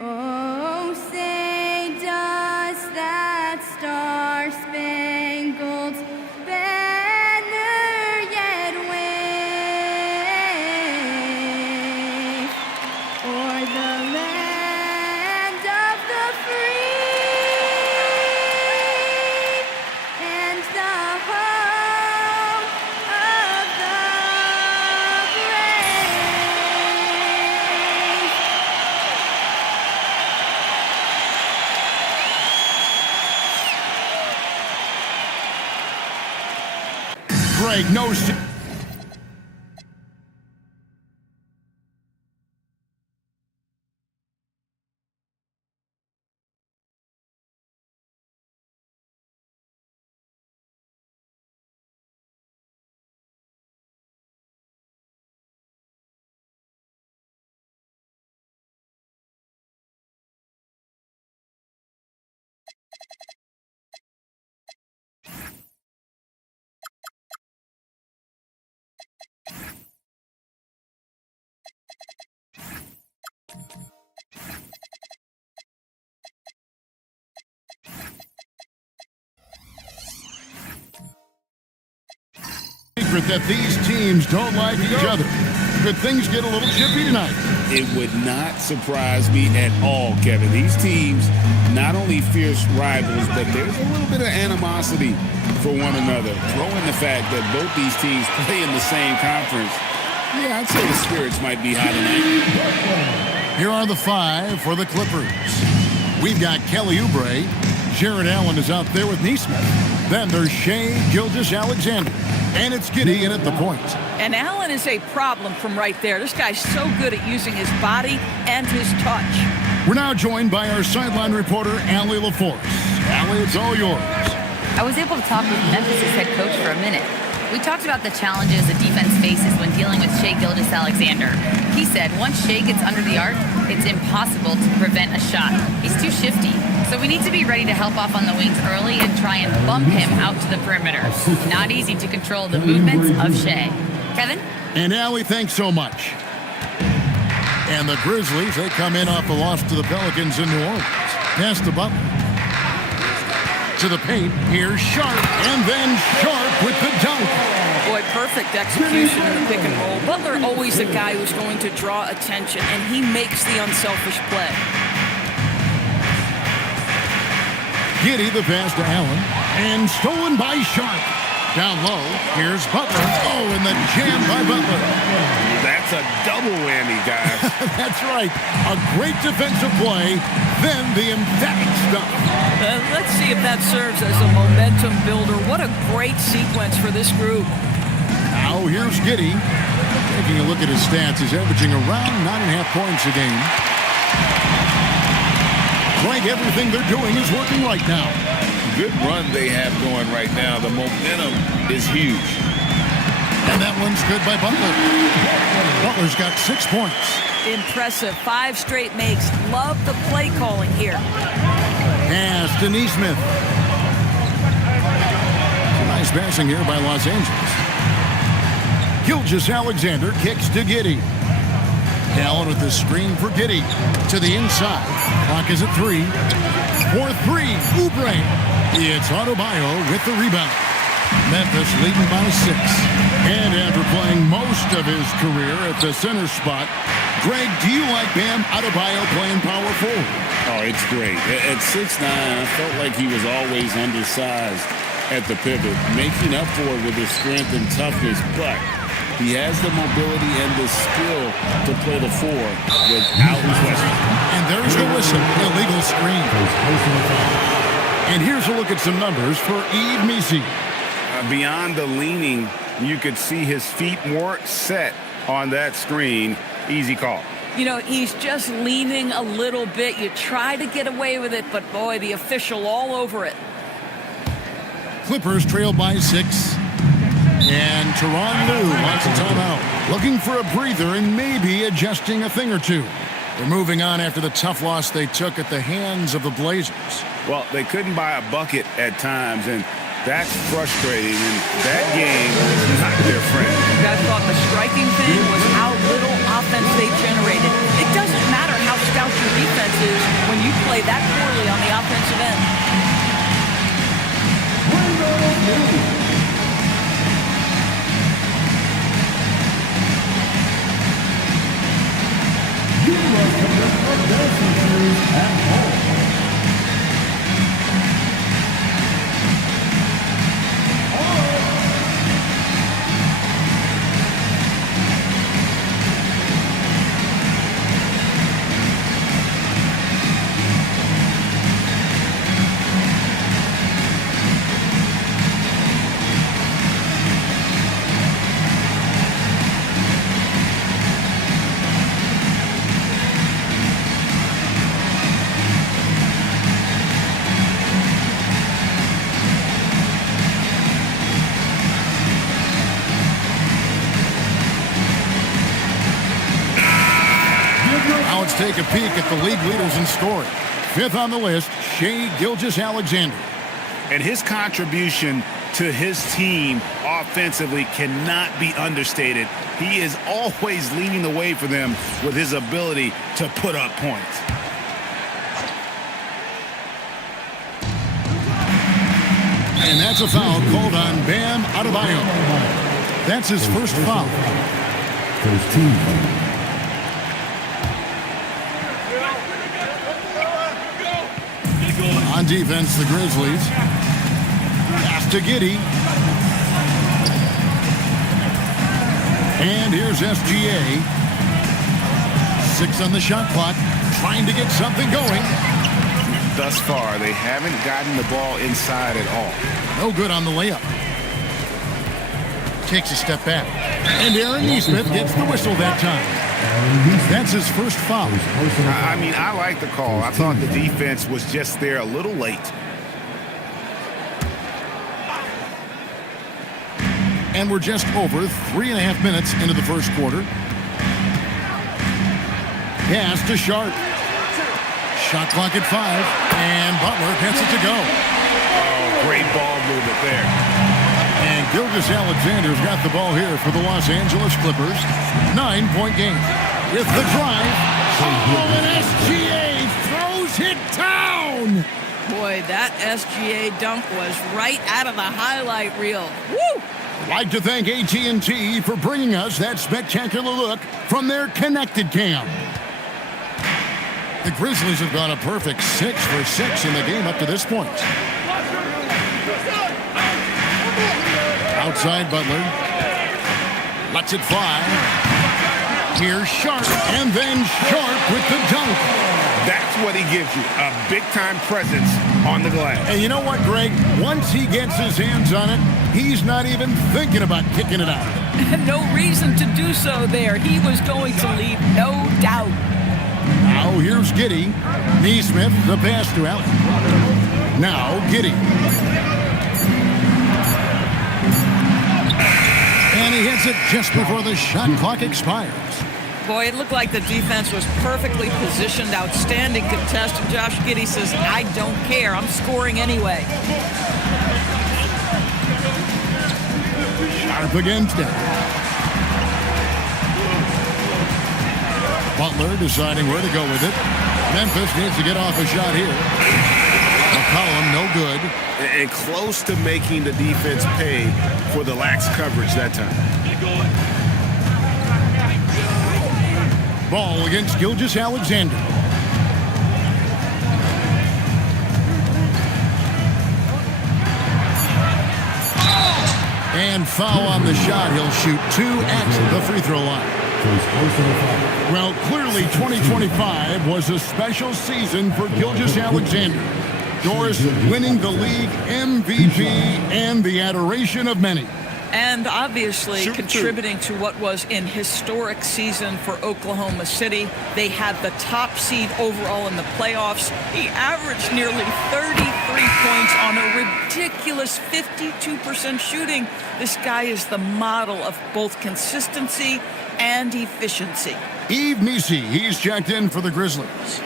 Oh, say does that star-spangled banner yet wave o'er the land of the free and the home of the brave? Greg knows. Secret that these teams don't like each other. Could things get a little chippy tonight? It would not surprise me at all, Kevin. These teams, not only fierce rivals, but there's a little bit of animosity for one another. Throw in the fact that both these teams play in the same conference. Yeah, I'd say the spirits might be high tonight. Here are the five for the Clippers. We've got Kelly Oubre. Jared Allen is out there with Neesmith. Then there's Shea Gilgeous-Alexander. And it's Giddey in at the point. And Allen is a problem from right there. This guy's so good at using his body and his touch. We're now joined by our sideline reporter, Allie LaForce. Allie, it's all yours. I was able to talk with Memphis' head coach for a minute. We talked about the challenges the defense faces when dealing with Shea Gilgeous-Alexander. He said once Shea gets under the arc, it's impossible to prevent a shot. He's too shifty. So we need to be ready to help off on the wings early and try and bump him out to the perimeter. Not easy to control the movements of Shea. Kevin? And Allie, thanks so much. And the Grizzlies, they come in off the loss to the Pelicans in New Orleans. Pass the Butler. To the paint. Here's Sharp. And then Sharp with the dunk. Boy, perfect execution in the pick and roll. Butler always a guy who's going to draw attention, and he makes the unselfish play. Giddey, the pass to Allen. And stolen by Sharp. Down low, here's Butler. Oh, and the jam by Butler. That's a double whammy, guys. That's right. A great defensive play, then the emphatic stuff. Let's see if that serves as a momentum builder. What a great sequence for this group. Now here's Giddey. Taking a look at his stats, he's averaging around 9.5 points a game. Like everything they're doing is working right now. Good run they have going right now. The momentum is huge. And that one's good by Butler. Butler's got 6 points. Impressive. 5 straight makes. Love the play calling here. Pass to Neesmith. Nice passing here by Los Angeles. Gilgeous-Alexander kicks to Giddey. Allen with the screen for Giddey. To the inside. Clock is at 3. For 3, Oubre. It's Adebayo with the rebound. Memphis leading by 6. And after playing most of his career at the center spot, Greg, do you like Bam Adebayo playing power forward? Oh, it's great. At 6'9", I felt like he was always undersized at the pivot, making up for it with his strength and toughness, but he has the mobility and the skill to play the 4 without question. And there's the whistle. Illegal screen. And here's a look at some numbers for Yves Missi. Beyond the leaning, you could see his feet more set on that screen. Easy call. You know, he's just leaning a little bit. You try to get away with it, but boy, the official all over it. Clippers trail by 6. And Tyronn Lue wants a timeout. Looking for a breather and maybe adjusting a thing or two. They're moving on after the tough loss they took at the hands of the Blazers. Well, they couldn't buy a bucket at times, and that's frustrating, and that game is not their friend. I thought the striking thing was how little offense they generated. It doesn't matter how stout your defense is when you play that poorly on the offensive end. You must commit a dancing shoes at home. Let's take a peek at the league leaders in scoring. Fifth on the list, Shai Gilgeous-Alexander. And his contribution to his team offensively cannot be understated. He is always leading the way for them with his ability to put up points. And that's a foul called on Bam Adebayo. That's his first foul. First team foul. On defense, the Grizzlies. Pass to Giddey. And here's SGA. 6 on the shot clock, trying to get something going. Thus far, they haven't gotten the ball inside at all. No good on the layup. Takes a step back. And Aaron Nesmith gets the whistle that time. That's his first foul. I mean, I like the call. I thought the defense was just there a little late. And we're just over 3.5 minutes into the first quarter. Pass to Sharp. Shot clock at 5. And Butler gets it to go. Oh, great ball movement there. And Gilgeous-Alexander's got the ball here for the Los Angeles Clippers. 9-point game. With the drive. Oh, and SGA throws it down. Boy, that SGA dunk was right out of the highlight reel. Woo! I'd like to thank AT&T for bringing us that spectacular look from their connected cam. The Grizzlies have got a perfect 6 for 6 in the game up to this point. Outside Butler. Lets it fly. Here's Sharp, and then Sharp with the dunk. That's what he gives you, a big-time presence on the glass. And you know what, Greg? Once he gets his hands on it, he's not even thinking about kicking it out. No reason to do so there. He was going to leave, no doubt. Now here's Giddey. Nesmith, the pass to Allen. Now Giddey. And he hits it just before the shot clock expires. Boy, it looked like the defense was perfectly positioned. Outstanding contest. And Josh Giddey says, I don't care. I'm scoring anyway. Sharp against it. Butler deciding where to go with it. Memphis needs to get off a shot here. McCollum, no good. And close to making the defense pay for the lax coverage that time. Ball against Gilgeous-Alexander. And foul on the shot. He'll shoot 2 at the free throw line. Well, clearly 2025 was a special season for Gilgeous-Alexander. Doris winning the league MVP and the adoration of many. And obviously contributing to what was an historic season for Oklahoma City. They had the top seed overall in the playoffs. He averaged nearly 33 points on a ridiculous 52% shooting. This guy is the model of both consistency and efficiency. Yves Missi, he's checked in for the Grizzlies.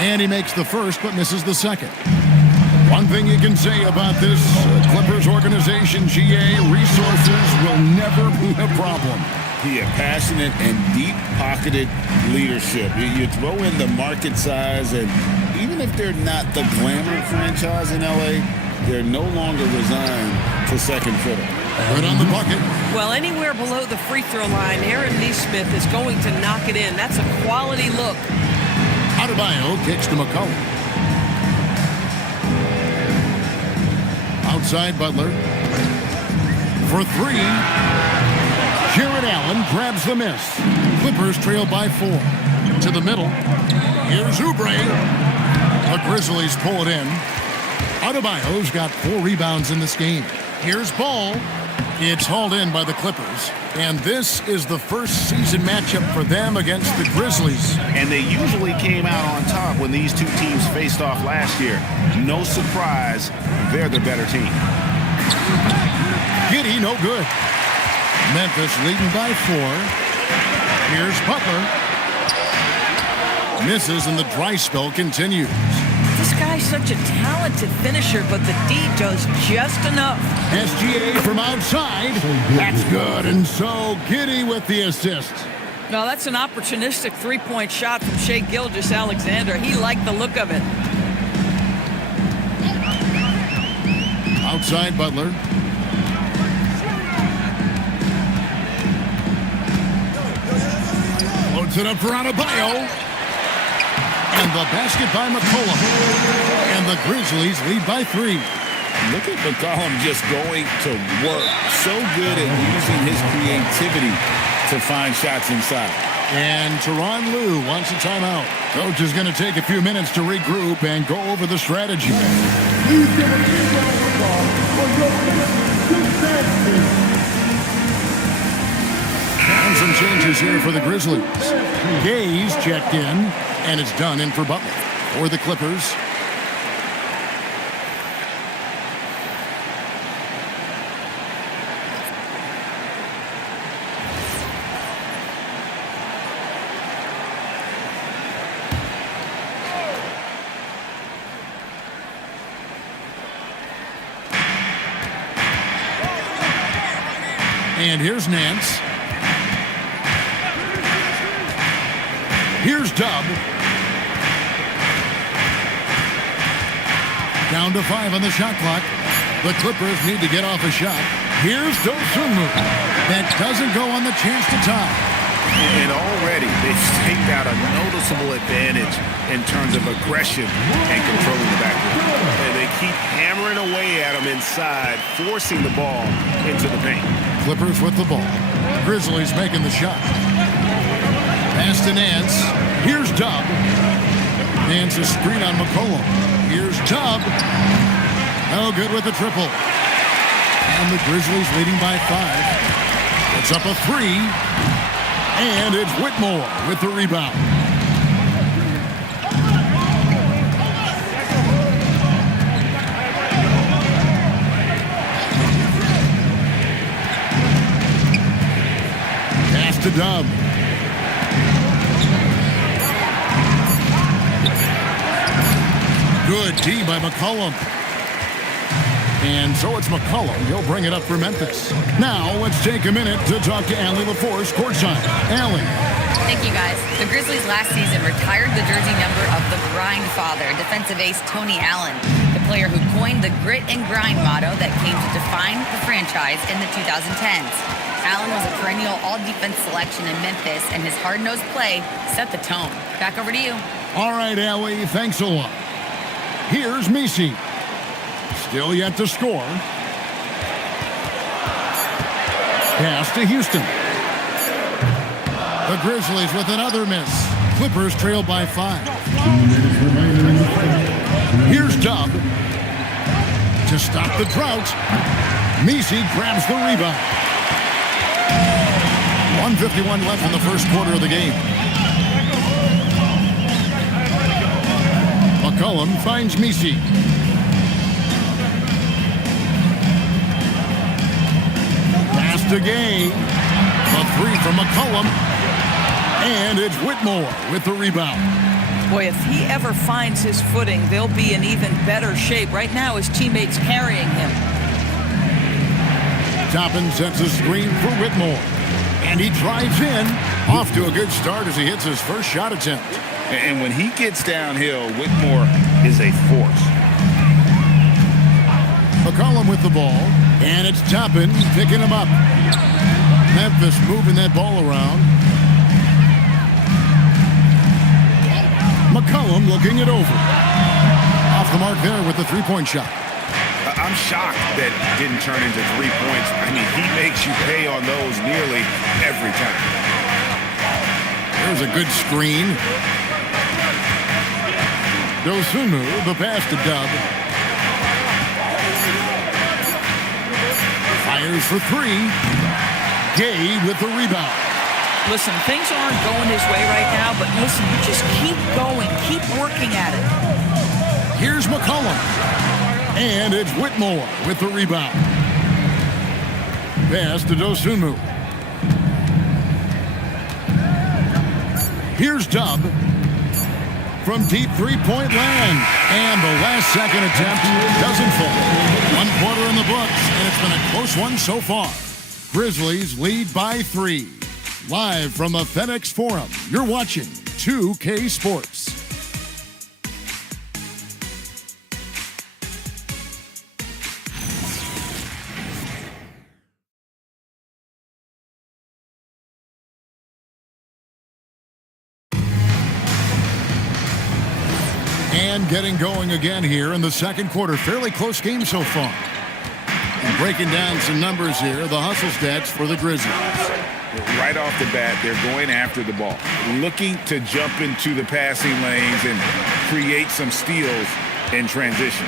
And he makes the first but misses the second. One thing you can say about this Clippers organization, GA, resources will never be a problem. Yeah, passionate and deep-pocketed leadership. You throw in the market size, and even if they're not the glamour franchise in L.A., they're no longer resigned to second fiddle. Right on the bucket. Well, anywhere below the free throw line, Aaron Nesmith is going to knock it in. That's a quality look. Adebayo kicks to McCollum. Outside Butler. For three. Jared Allen grabs the miss. Clippers trail by 4. To the middle. Here's Oubre. The Grizzlies pull it in. Adebayo's got 4 rebounds in this game. Here's Ball. It's hauled in by the Clippers. And this is the first season matchup for them against the Grizzlies. And they usually came out on top when these two teams faced off last year. No surprise, they're the better team. Giddey, no good. Memphis leading by 4. Here's Butler. Misses, and the dry spell continues. This guy's such a talented finisher, but the D does just enough. SGA from outside. That's good. And so Giddey with the assist. Now, that's an opportunistic three-point shot from Shai Gilgeous-Alexander. He liked the look of it. Outside Butler. Loads it up for Adebayo. And the basket by McCollum. And the Grizzlies lead by 3. Look at McCollum just going to work. So good at using his creativity to find shots inside. And Tyronn Lue wants a timeout. Coach is going to take a few minutes to regroup and go over the strategy. Please give a big round of applause for your defense. And some changes here for the Grizzlies. Gaze checked in, and it's done in for Butler. For the Clippers. And here's Nance. Here's Dub. Down to 5 on the shot clock. The Clippers need to get off a shot. Here's Dosunmu. That doesn't go on the chance to tie. And already they've staked out a noticeable advantage in terms of aggression and controlling the backcourt. And they keep hammering away at them inside, forcing the ball into the paint. Clippers with the ball. Grizzlies making the shot. Pass to Nance. Here's Dub. Nance's screen on McCollum. Here's Dub. No good with the triple. And the Grizzlies leading by 5. It's up a 3. And it's Whitmore with the rebound. Pass to Dub. Good D by McCollum. And so it's McCollum. He'll bring it up for Memphis. Now let's take a minute to talk to Allie LaForce courtside. Allie. Thank you, guys. The Grizzlies last season retired the jersey number of the grind father, defensive ace Tony Allen, the player who coined the grit and grind motto that came to define the franchise in the 2010s. Allen was a perennial all-defense selection in Memphis, and his hard-nosed play set the tone. Back over to you. All right, Allie, thanks a lot. Here's Messi. Still yet to score. Pass to Houston. The Grizzlies with another miss. Clippers trail by 5. Here's Dub. To stop the drought. Messi grabs the rebound. 1:51 left in the first quarter of the game. McCollum finds Messi. Pass to Gay. A 3 from McCollum. And it's Whitmore with the rebound. Boy, if he ever finds his footing, they'll be in even better shape. Right now, his teammates carrying him. Toppin sets a screen for Whitmore. And he drives in. Off to a good start as he hits his first shot attempt. And when he gets downhill, Whitmore is a force. McCollum with the ball. And it's Toppin picking him up. Memphis moving that ball around. McCollum looking it over. Off the mark there with the three-point shot. I'm shocked that didn't turn into 3 points. I mean, he makes you pay on those nearly every time. There's a good screen. Dosunmu, the pass to Dub. Fires for three. Gay with the rebound. Listen, things aren't going his way right now, but listen, you just keep going, keep working at it. Here's McCollum. And it's Whitmore with the rebound. Pass to Dosunmu. Here's Dub from deep three-point land. And the last second attempt doesn't fall. 1 quarter in the books, and it's been a close one so far. Grizzlies lead by 3. Live from the FedEx Forum, you're watching 2K Sports. And getting going again here in the second quarter. Fairly close game so far. And breaking down some numbers here, the hustle stats for the Grizzlies. Right off the bat, they're going after the ball, looking to jump into the passing lanes and create some steals in transition.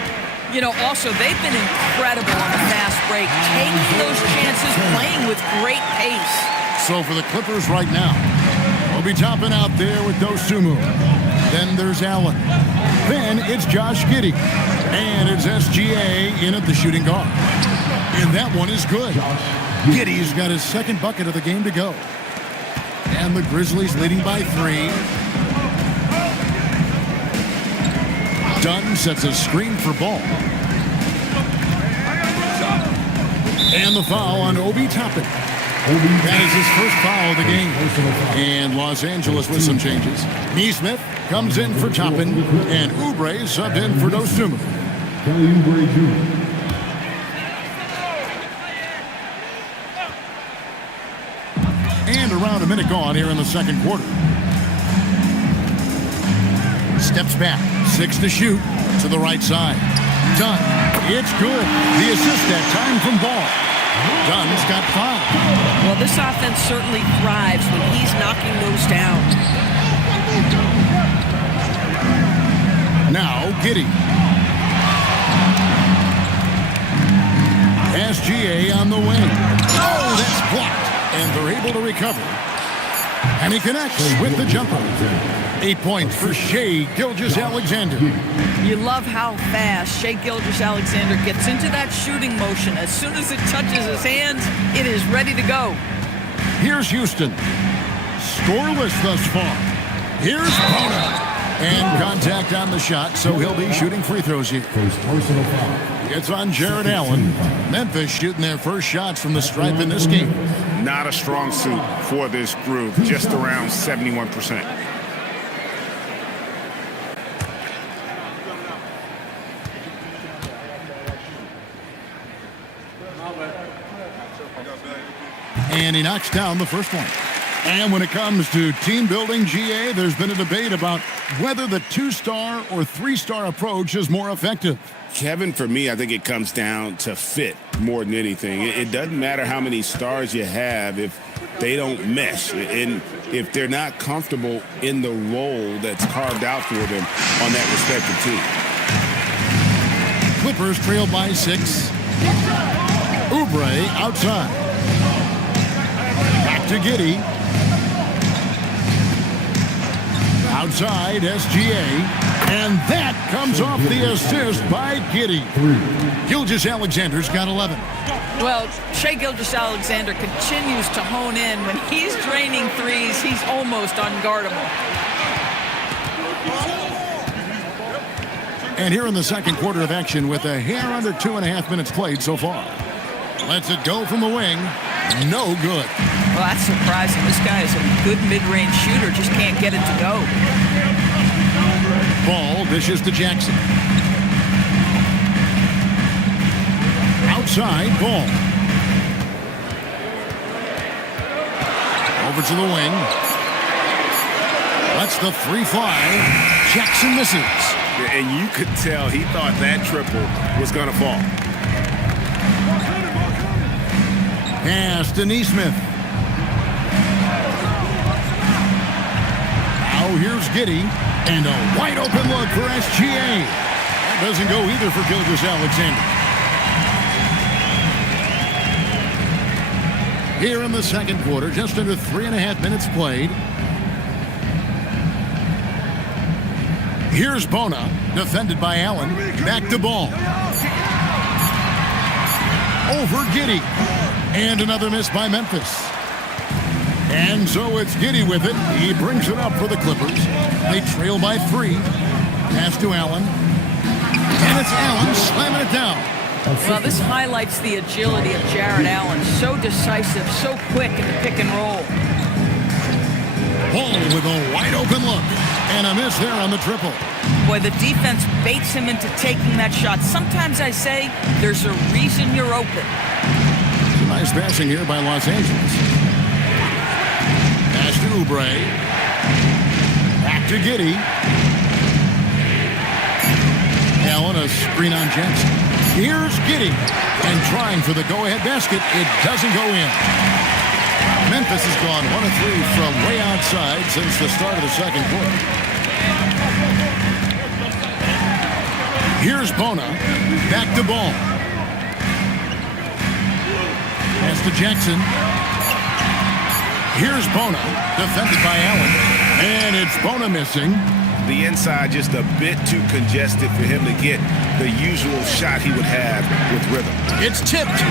You know, also, they've been incredible on the fast break, taking those chances, playing with great pace. So for the Clippers right now, Obi Toppin out there with Dosunmu. Then there's Allen. Then it's Josh Giddey. And it's SGA in at the shooting guard. And that one is good. Giddey's got his second bucket of the game to go. And the Grizzlies leading by 3. Dunn sets a screen for Ball. And the foul on Obi Toppin. That is his first foul of the game. And Los Angeles with some changes. Neesmith comes in for Toppin. And Oubre subbed in for Dosunmu. And around a minute gone here in the second quarter. Steps back, 6 to shoot, to the right side. Dunn, it's good. The assist that time from Ball. Dunn's got 5. Well, this offense certainly thrives when he's knocking those down. Now, Giddey. SGA on the wing. Oh, that's blocked. And they're able to recover. And he connects with the jumper. 8 points for Shai Gilgeous-Alexander. You love how fast Shai Gilgeous-Alexander gets into that shooting motion. As soon as it touches his hands, it is ready to go. Here's Houston. Scoreless thus far. Here's Bona. And contact on the shot, so he'll be shooting free throws here. It's on Jared Allen. Memphis shooting their first shots from the stripe in this game. Not a strong suit for this group, just around 71%. And he knocks down the first one. And when it comes to team building, GA, there's been a debate about whether the 2-star or 3-star approach is more effective. Kevin, for me, I think it comes down to fit more than anything. It doesn't matter how many stars you have if they don't mesh. And if they're not comfortable in the role that's carved out for them on that respective team. Clippers trail by 6. Oubre outside. Back to Giddey. Outside, SGA. And that comes off the assist by Giddey. Gilgeous-Alexander's got 11. Well, Shai Gilgeous-Alexander continues to hone in. When he's draining threes, he's almost unguardable. And here in the second quarter of action with a hair under 2.5 minutes played so far. Lets it go from the wing. No good. Well, that's surprising. This guy is a good mid-range shooter, just can't get it to go. Ball dishes to Jackson. Outside, Ball. Over to the wing. Lets the three fly. Jackson misses. And you could tell he thought that triple was going to fall. Pass to Neesmith. Now here's Giddey. And a wide open look for SGA. That doesn't go either for Gilgeous-Alexander. Here in the second quarter, just under 3.5 minutes played. Here's Bona, defended by Allen. Back to Ball. Over Giddey. And another miss by Memphis. And so it's Giddey with it. He brings it up for the Clippers. They trail by 3. Pass to Allen. And it's Allen slamming it down. Well, this highlights the agility of Jared Allen. So decisive, so quick in the pick and roll. Ball with a wide open look. And a miss there on the triple. Boy, the defense baits him into taking that shot. Sometimes I say there's a reason you're open. Nice passing here by Los Angeles. Pass to Oubre. Back to Giddey. Allen, a screen on Jackson. Here's Giddey. And trying for the go-ahead basket. It doesn't go in. Memphis has gone 1 of 3 from way outside since the start of the second quarter. Here's Bona. Back to Ball. Pass to Jackson. Here's Bona, defended by Allen. And it's Bona missing. The inside just a bit too congested for him to get the usual shot he would have with rhythm. It's tipped.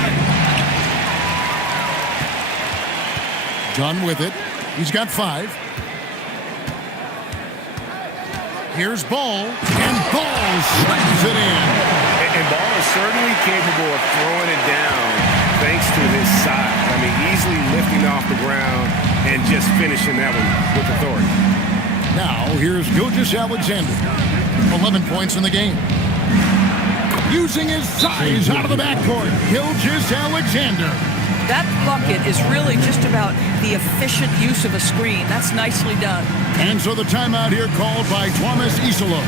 Done with it. He's got 5. Here's Ball. And Ball slams it in. And Ball is certainly capable of throwing it down thanks to his size. I mean, easily lifting off the ground and just finishing that one with authority. Now, here's Gilgeous-Alexander. 11 points in the game. Using his size out of the backcourt. Gilgeous-Alexander. That bucket is really just about the efficient use of a screen. That's nicely done. And so the timeout here called by Thomas Isolo.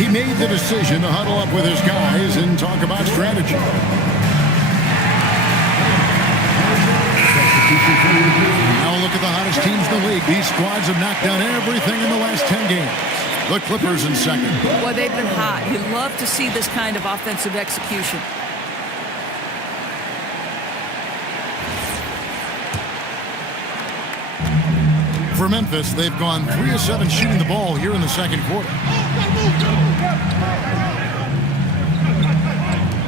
He made the decision to huddle up with his guys and talk about strategy. Now look at the hottest teams in the league. These squads have knocked down everything in the last 10 games. The Clippers in second. Boy, they've been hot. You love to see this kind of offensive execution. For Memphis, they've gone 3 of 7 shooting the ball here in the second quarter.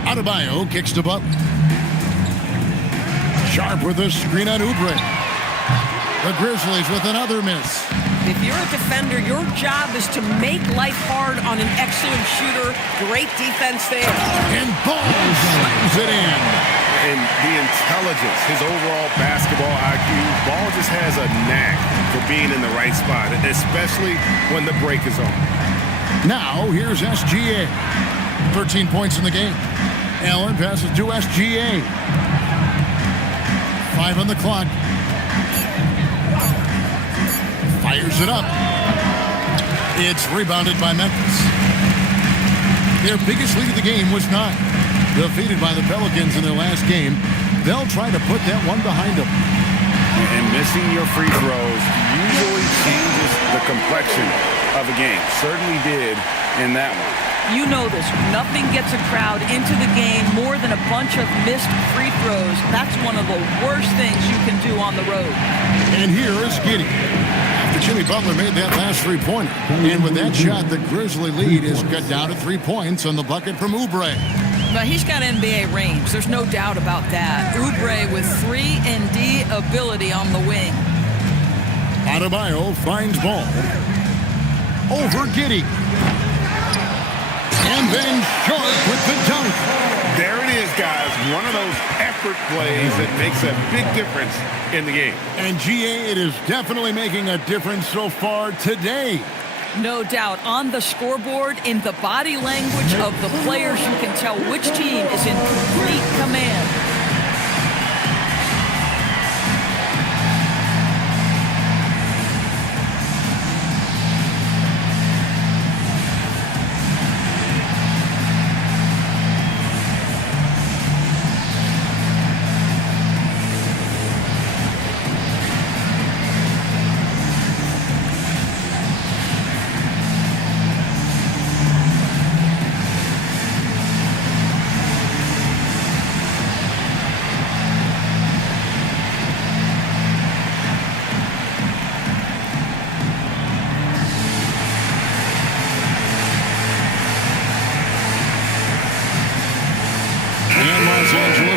Adebayo kicks to Butler. Sharp with a screen on Oubre. The Grizzlies with another miss. If you're a defender, your job is to make life hard on an excellent shooter. Great defense there. And Ball slams it in. And the intelligence, his overall basketball IQ, Ball just has a knack for being in the right spot, especially when the break is on. Now, here's SGA. 13 points in the game. Allen passes to SGA. 5 on the clock. Fires it up. It's rebounded by Memphis. Their biggest lead of the game was 9. Defeated by the Pelicans in their last game, they'll try to put that one behind them. And missing your free throws usually changes the complexion of a game. Certainly did in that one. You know this. Nothing gets a crowd into the game more than a bunch of missed free throws. That's one of the worst things you can do on the road. And here is Giddey. After Jimmy Butler made that last three-pointer. And with that shot, the Grizzly lead is cut down to 3 points on the bucket from Oubre. But he's got NBA range. There's no doubt about that. Oubre with 3-and-D ability on the wing. Adebayo finds Ball. over Giddey. And then Sharp with the dunk. There it is, guys. One of those effort plays that makes a big difference in the game. And GA, it is definitely making a difference so far today. No doubt. On the scoreboard, in the body language of the players, you can tell which team is in complete command.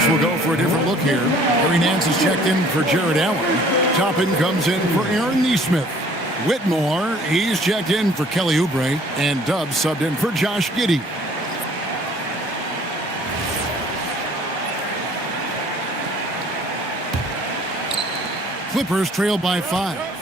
We'll go for a different look here. Harry Nance is checked in for Jared Allen. Toppin comes in for Aaron Nesmith. Whitmore, he's checked in for Kelly Oubre. And Dubs subbed in for Josh Giddey. Clippers trail by 5.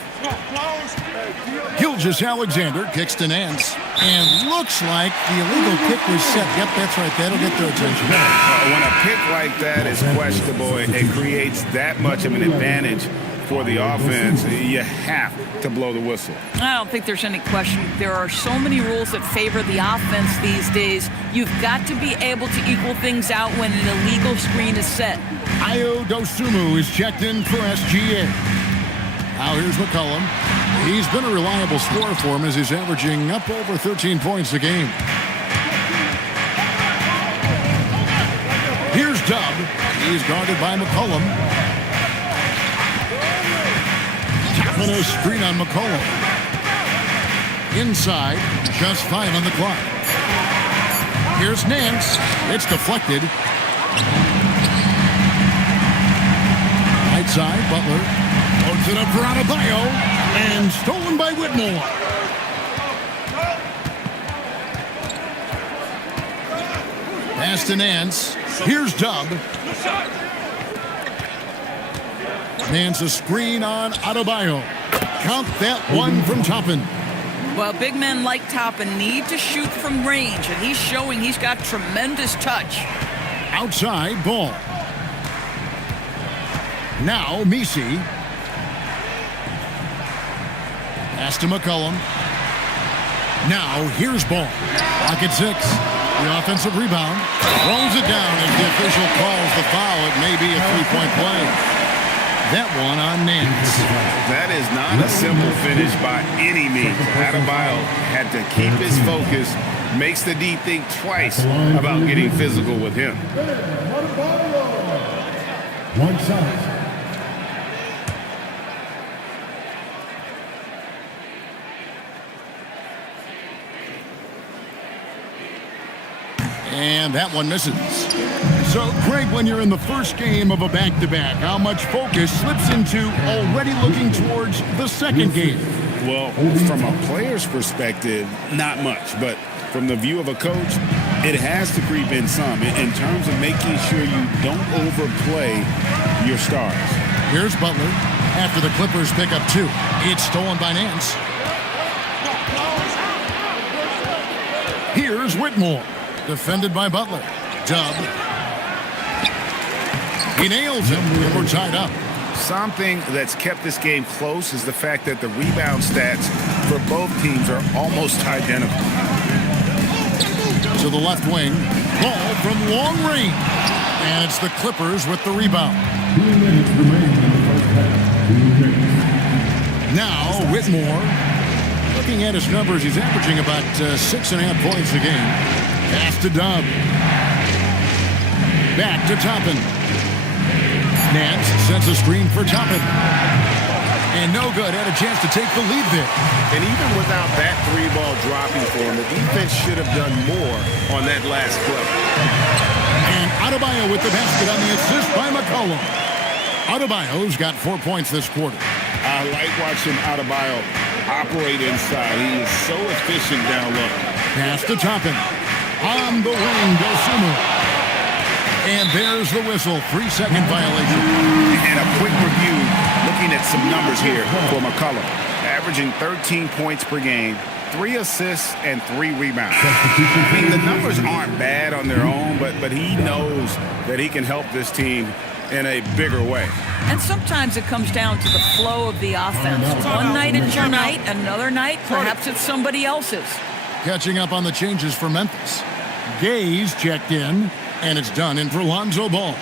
Gilgeous-Alexander kicks to Nance. And looks like the illegal kick was set. Yep, that's right. That'll get their attention. When a pick like that is questionable, it creates that much of an advantage for the offense. You have to blow the whistle. I don't think there's any question. There are so many rules that favor the offense these days. You've got to be able to equal things out when an illegal screen is set. Ayo Dosunmu is checked in for SGA. Now here's McCollum. He's been a reliable scorer for him as he's averaging up over 13 points a game. Here's Dub. He's guarded by McCollum. Tapping a screen on McCollum. Inside, just 5 on the clock. Here's Nance. It's deflected. Right side, Butler. Loads it up for Adebayo, and stolen by Whitmore. Pass to Nance. Here's Dub. Nance a screen on Adebayo. Count that one from Toppin. Well, big men like Toppin need to shoot from range, and he's showing he's got tremendous touch. Outside, ball. Now, Messi. Pass to McCollum. Now, here's ball. Pocket 6. The offensive rebound. Throws it down as the official calls the foul. It may be a three-point play. That one on Nance. That is not a simple finish by any means. Adebayo had to keep his focus. Makes the D think twice about getting physical with him. One side. And that one misses. So, Greg, when you're in the first game of a back-to-back, how much focus slips into already looking towards the second game? Well, from a player's perspective, not much. But from the view of a coach, it has to creep in some in terms of making sure you don't overplay your stars. Here's Butler. After the Clippers pick up 2. It's stolen by Nance. Here's Whitmore. Defended by Butler. Dub. He nails him, and we're tied up. Something that's kept this game close is the fact that the rebound stats for both teams are almost identical. To the left wing. Ball from long range. And it's the Clippers with the rebound. Now, Whitmore. Looking at his numbers, he's averaging about 6.5 points a game. Pass to Dub. Back to Toppin. Nance sets a screen for Toppin. And no good. Had a chance to take the lead there. And even without that 3-ball dropping for him, the defense should have done more on that last play. And Adebayo with the basket on the assist by McCollum. Adebayo's got 4 points this quarter. I like watching Adebayo operate inside. He is so efficient down low. Pass to Toppin. On the wing goes Sumo. And there's the whistle. 3-second violation. And a quick review, looking at some numbers here for McCollum. Averaging 13 points per game, 3 assists, and 3 rebounds. I mean, the numbers aren't bad on their own, but he knows that he can help this team in a bigger way. And sometimes it comes down to the flow of the offense. One night it's your night, another night perhaps it's somebody else's. Catching up on the changes for Memphis. Gaze checked in, and it's done in for Lonzo Ball.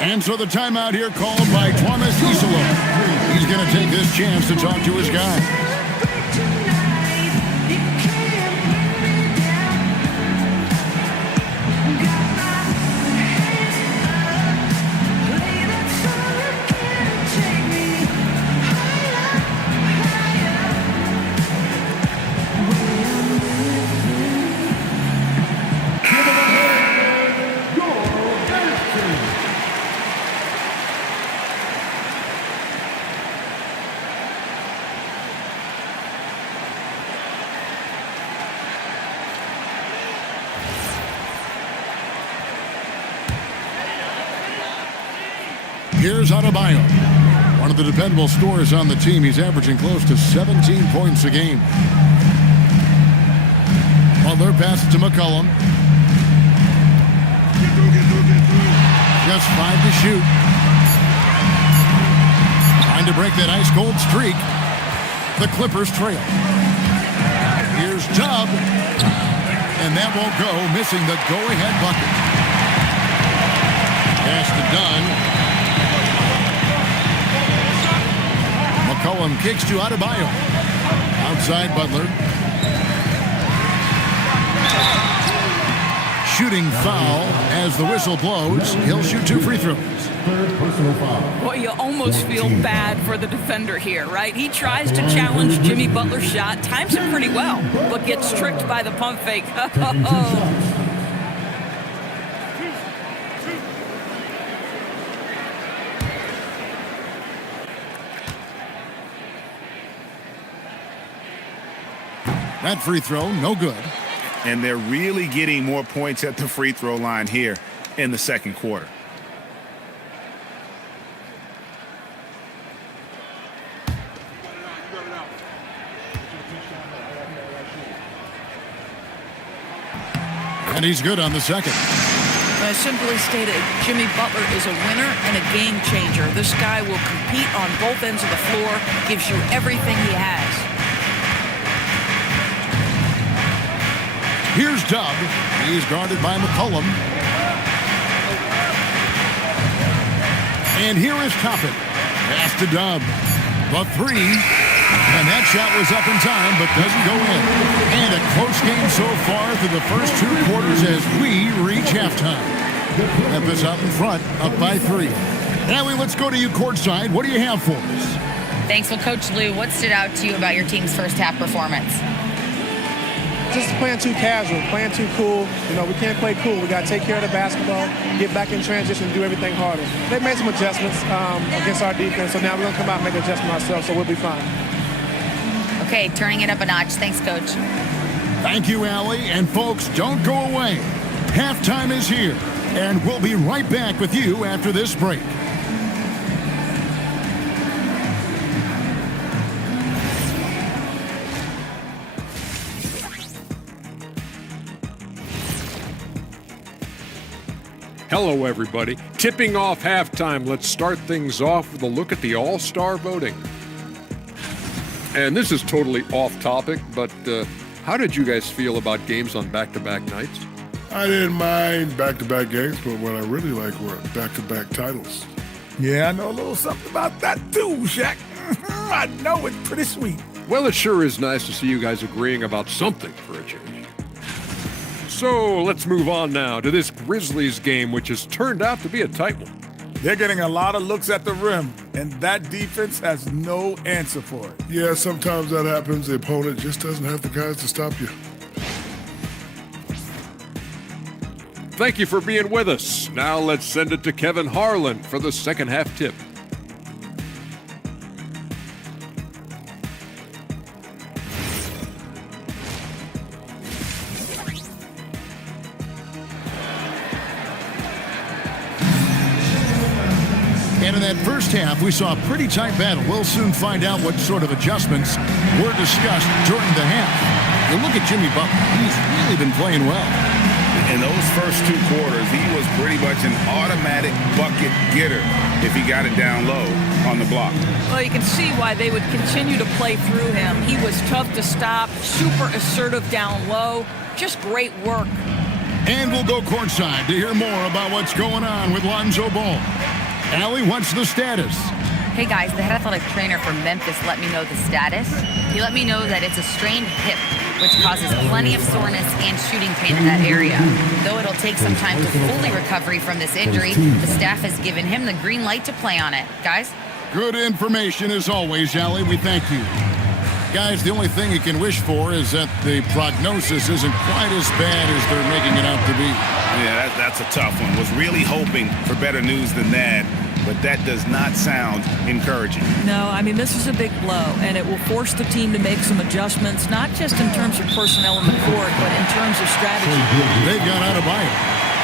And so the timeout here called by Thomas Isolo. He's going to take this chance to talk to his guys. Here's Adebayo, one of the dependable scorers on the team. He's averaging close to 17 points a game. Butler passes to McCollum. Just 5 to shoot. Trying to break that ice-cold streak. The Clippers trail. Here's Tubb. And that won't go, missing the go-ahead bucket. Pass to Dunn. McCollum kicks to Adebayo. Outside Butler. Shooting foul as the whistle blows. He'll shoot 2 free throws. Well, you almost feel bad for the defender here, right? He tries to challenge Jimmy Butler's shot, times it pretty well, but gets tricked by the pump fake. That free throw, no good. And they're really getting more points at the free throw line here in the second quarter. And he's good on the second. Simply stated, Jimmy Butler is a winner and a game changer. This guy will compete on both ends of the floor, gives you everything he has. Here's Tubb. He's guarded by McCollum. And here is Toppin. Pass to Tubb. The 3. And that shot was up in time, but doesn't go in. And a close game so far through the first 2 quarters as we reach halftime. Memphis up in front, up by 3. Allie, let's go to you courtside. What do you have for us? Thanks. Well, Coach Lou, what stood out to you about your team's first half performance? Just playing too casual, playing too cool. You know, we can't play cool. We got to take care of the basketball, get back in transition, and do everything harder. They made some adjustments against our defense, so now we're going to come out and make an adjustment ourselves, so we'll be fine. Okay, turning it up a notch. Thanks, Coach. Thank you, Allie. And folks, don't go away. Halftime is here, and we'll be right back with you after this break. Hello, everybody. Tipping off halftime, let's start things off with a look at the All-Star voting. And this is totally off topic, but how did you guys feel about games on back-to-back nights? I didn't mind back-to-back games, but what I really liked were back-to-back titles. Yeah, I know a little something about that too, Shaq. I know it's pretty sweet. Well, it sure is nice to see you guys agreeing about something for a change. So let's move on now to this Grizzlies game, which has turned out to be a tight one. They're getting a lot of looks at the rim, and that defense has no answer for it. Yeah, sometimes that happens. The opponent just doesn't have the guys to stop you. Thank you for being with us. Now let's send it to Kevin Harlan for the second half tip. And in that first half, we saw a pretty tight battle. We'll soon find out what sort of adjustments were discussed during the half. You look at Jimmy Butler. He's really been playing well. In those first 2 quarters, he was pretty much an automatic bucket getter if he got it down low on the block. Well, you can see why they would continue to play through him. He was tough to stop, super assertive down low. Just great work. And we'll go courtside to hear more about what's going on with Lonzo Ball. Allie, what's the status? Hey guys, the head athletic trainer for Memphis let me know the status. He let me know that it's a strained hip, which causes plenty of soreness and shooting pain in that area. Though it'll take some time to fully recover from this injury, the staff has given him the green light to play on it. Guys? Good information as always, Allie. We thank you. Guys, the only thing you can wish for is that the prognosis isn't quite as bad as they're making it out to be. Yeah, that's a tough one. Was really hoping for better news than that, but that does not sound encouraging. No, I mean, this is a big blow, and it will force the team to make some adjustments, not just in terms of personnel in the court, but in terms of strategy. They've got Adebayo.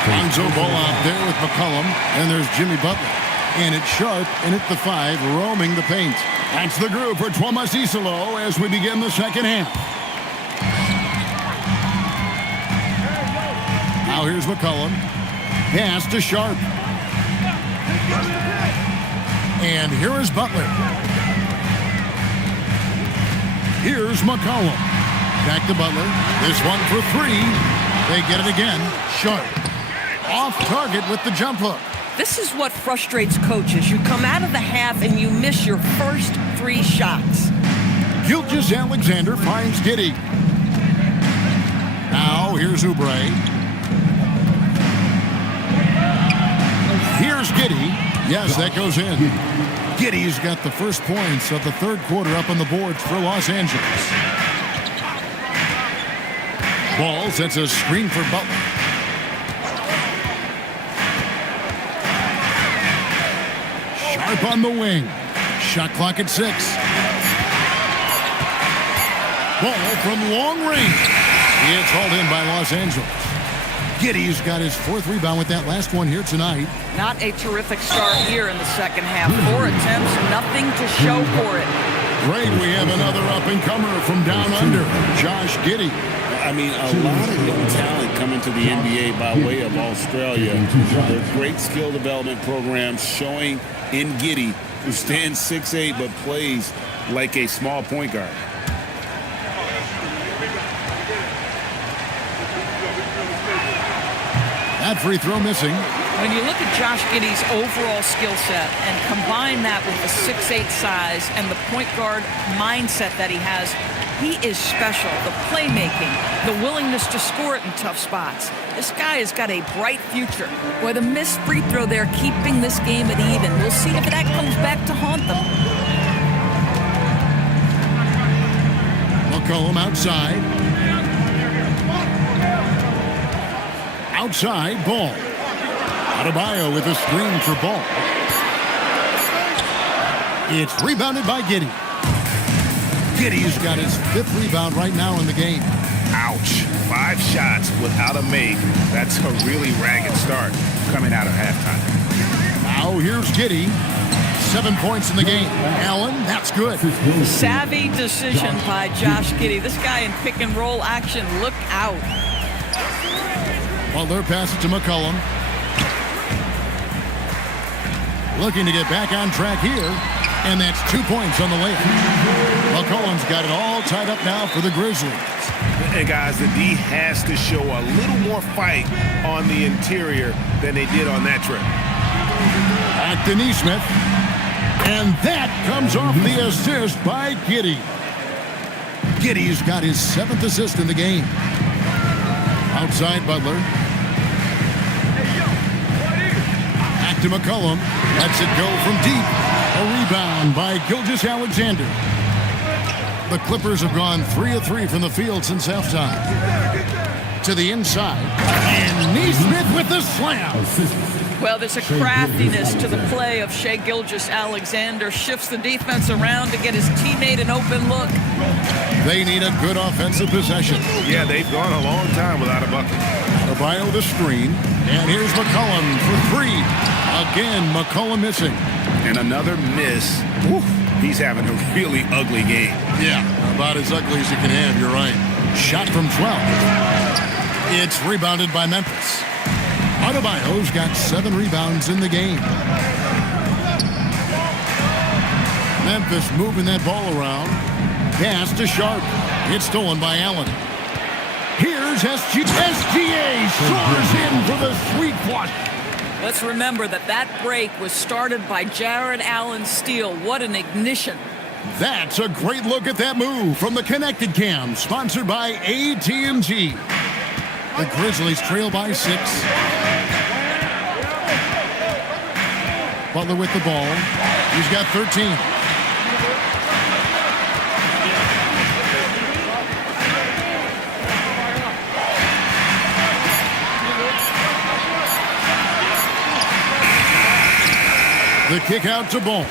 Lonzo Ball out there with McCollum, and there's Jimmy Butler. And it's Sharp in at the 5, roaming the paint. That's the group for Thomas Isolo as we begin the second half. Now here's McCollum. Pass to Sharp. And here is Butler. Here's McCollum. Back to Butler. This one for 3. They get it again. Sharp. Off target with the jump hook. This is what frustrates coaches. You come out of the half and you miss your first 3 shots. Gilgeous-Alexander finds Giddey. Now here's Oubre. Here's Giddey. Yes, that goes in. Giddey's got the first points of the third quarter up on the boards for Los Angeles. Ball sets a screen for Butler. Sharp on the wing. Shot clock at 6. Ball from long range. It's hauled in by Los Angeles. Giddey's got his 4th rebound with that last one here tonight. Not a terrific start here in the second half. 4 attempts, nothing to show for it. Great, we have another up-and-comer from down under, Josh Giddey. I mean, a lot of young talent coming to the NBA by way of Australia. They're great skill development programs showing in Giddey, who stands 6'8", but plays like a small point guard. That free throw missing. When you look at Josh Giddey's overall skill set and combine that with the 6'8" size and the point guard mindset that he has, he is special. The playmaking, the willingness to score it in tough spots. This guy has got a bright future. Boy, the missed free throw there keeping this game at even. We'll see if that comes back to haunt them. McCollum outside. Outside, Ball. Adebayo with a screen for Ball. It's rebounded by Giddey. Giddey's got his 5th rebound right now in the game. Ouch. 5 shots without a make. That's a really ragged start coming out of halftime. Now here's Giddey. 7 points in the game. Allen, that's good. Savvy decision by Josh Giddey. This guy in pick and roll action. Look out. Butler passes to McCollum. Looking to get back on track here. And that's 2 points on the layup. McCollum's got it all tied up now for the Grizzlies. And guys, the D has to show a little more fight on the interior than they did on that trip. Back to Nesmith. And that comes off the assist by Giddey. Giddey's got his 7th assist in the game. Outside Butler. Back to McCollum. Lets it go from deep. A rebound by Gilgeous-Alexander. The Clippers have gone 3 of 3 from the field since halftime. To the inside. And Nesmith with the slam. Well, there's a craftiness to the play of Shai Gilgeous-Alexander. Shifts the defense around to get his teammate an open look. They need a good offensive possession. Yeah, they've gone a long time without a bucket. Adebayo the screen. And here's McCollum for 3. Again, McCollum missing. And another miss. Woo, he's having a really ugly game. Yeah, about as ugly as you can have, you're right. Shot from 12. It's rebounded by Memphis. Adebayo's got 7 rebounds in the game. Memphis moving that ball around. Pass to Sharp. It's stolen by Allen. Here's SGA soars in for the sweet flush. Let's remember that break was started by Jared Allen's steal. What an ignition. That's a great look at that move from the Connected Cam, sponsored by AT&T. The Grizzlies trail by 6. Butler with the ball. He's got 13. The kick out to Ball.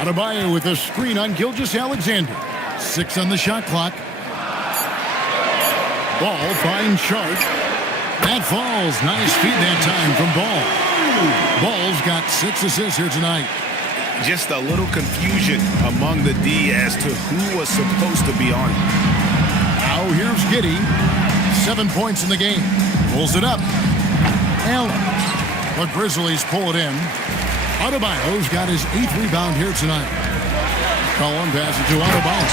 Adebayo with a screen on Gilgeous-Alexander. 6 on the shot clock. Ball finds Sharp. That falls. Nice feed that time from Ball. Ball's got 6 assists here tonight. Just a little confusion among the D as to who was supposed to be on it. Now here's Giddey. 7 points in the game. Pulls it up. Allen. The Grizzlies pull it in. Adebayo's got his 8th rebound here tonight. Cullen passes to Adebayo.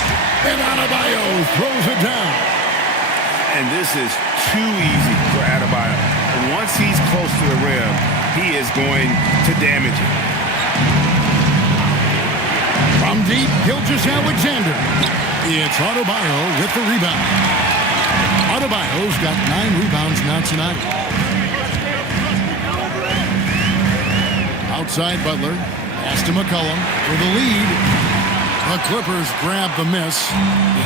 And Adebayo throws it down. And this is too easy for Adebayo. Once he's close to the rim, he is going to damage it. From deep, Gilgeous-Alexander. It's Adebayo with the rebound. Adebayo's got 9 rebounds now tonight. Outside Butler. Pass to McCollum for the lead. The Clippers grab the miss.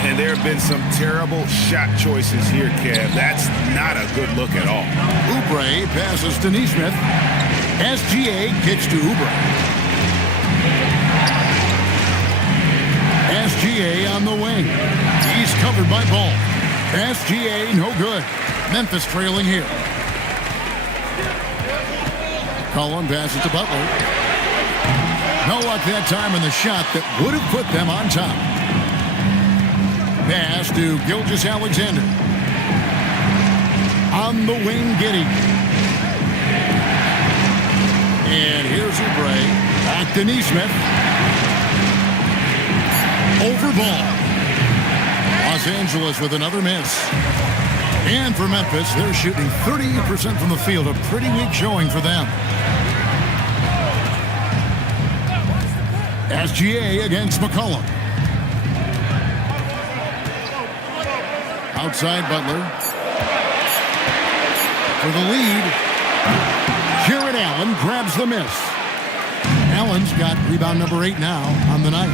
And there have been some terrible shot choices here, Kev. That's not a good look at all. Oubre passes to Nesmith. SGA kicks to Oubre. SGA on the wing. He's covered by Ball. SGA no good. Memphis trailing here. Cullen passes to Butler. No luck that time in the shot that would have put them on top. Pass to Gilgeous-Alexander. On the wing, Giddey. And here's Oubre. Back to Nesmith. Over Ball. Los Angeles with another miss. And for Memphis, they're shooting 38% from the field. A pretty weak showing for them. SGA against McCollum. Outside Butler. For the lead. Jared Allen grabs the miss. Allen's got rebound number 8 now on the night.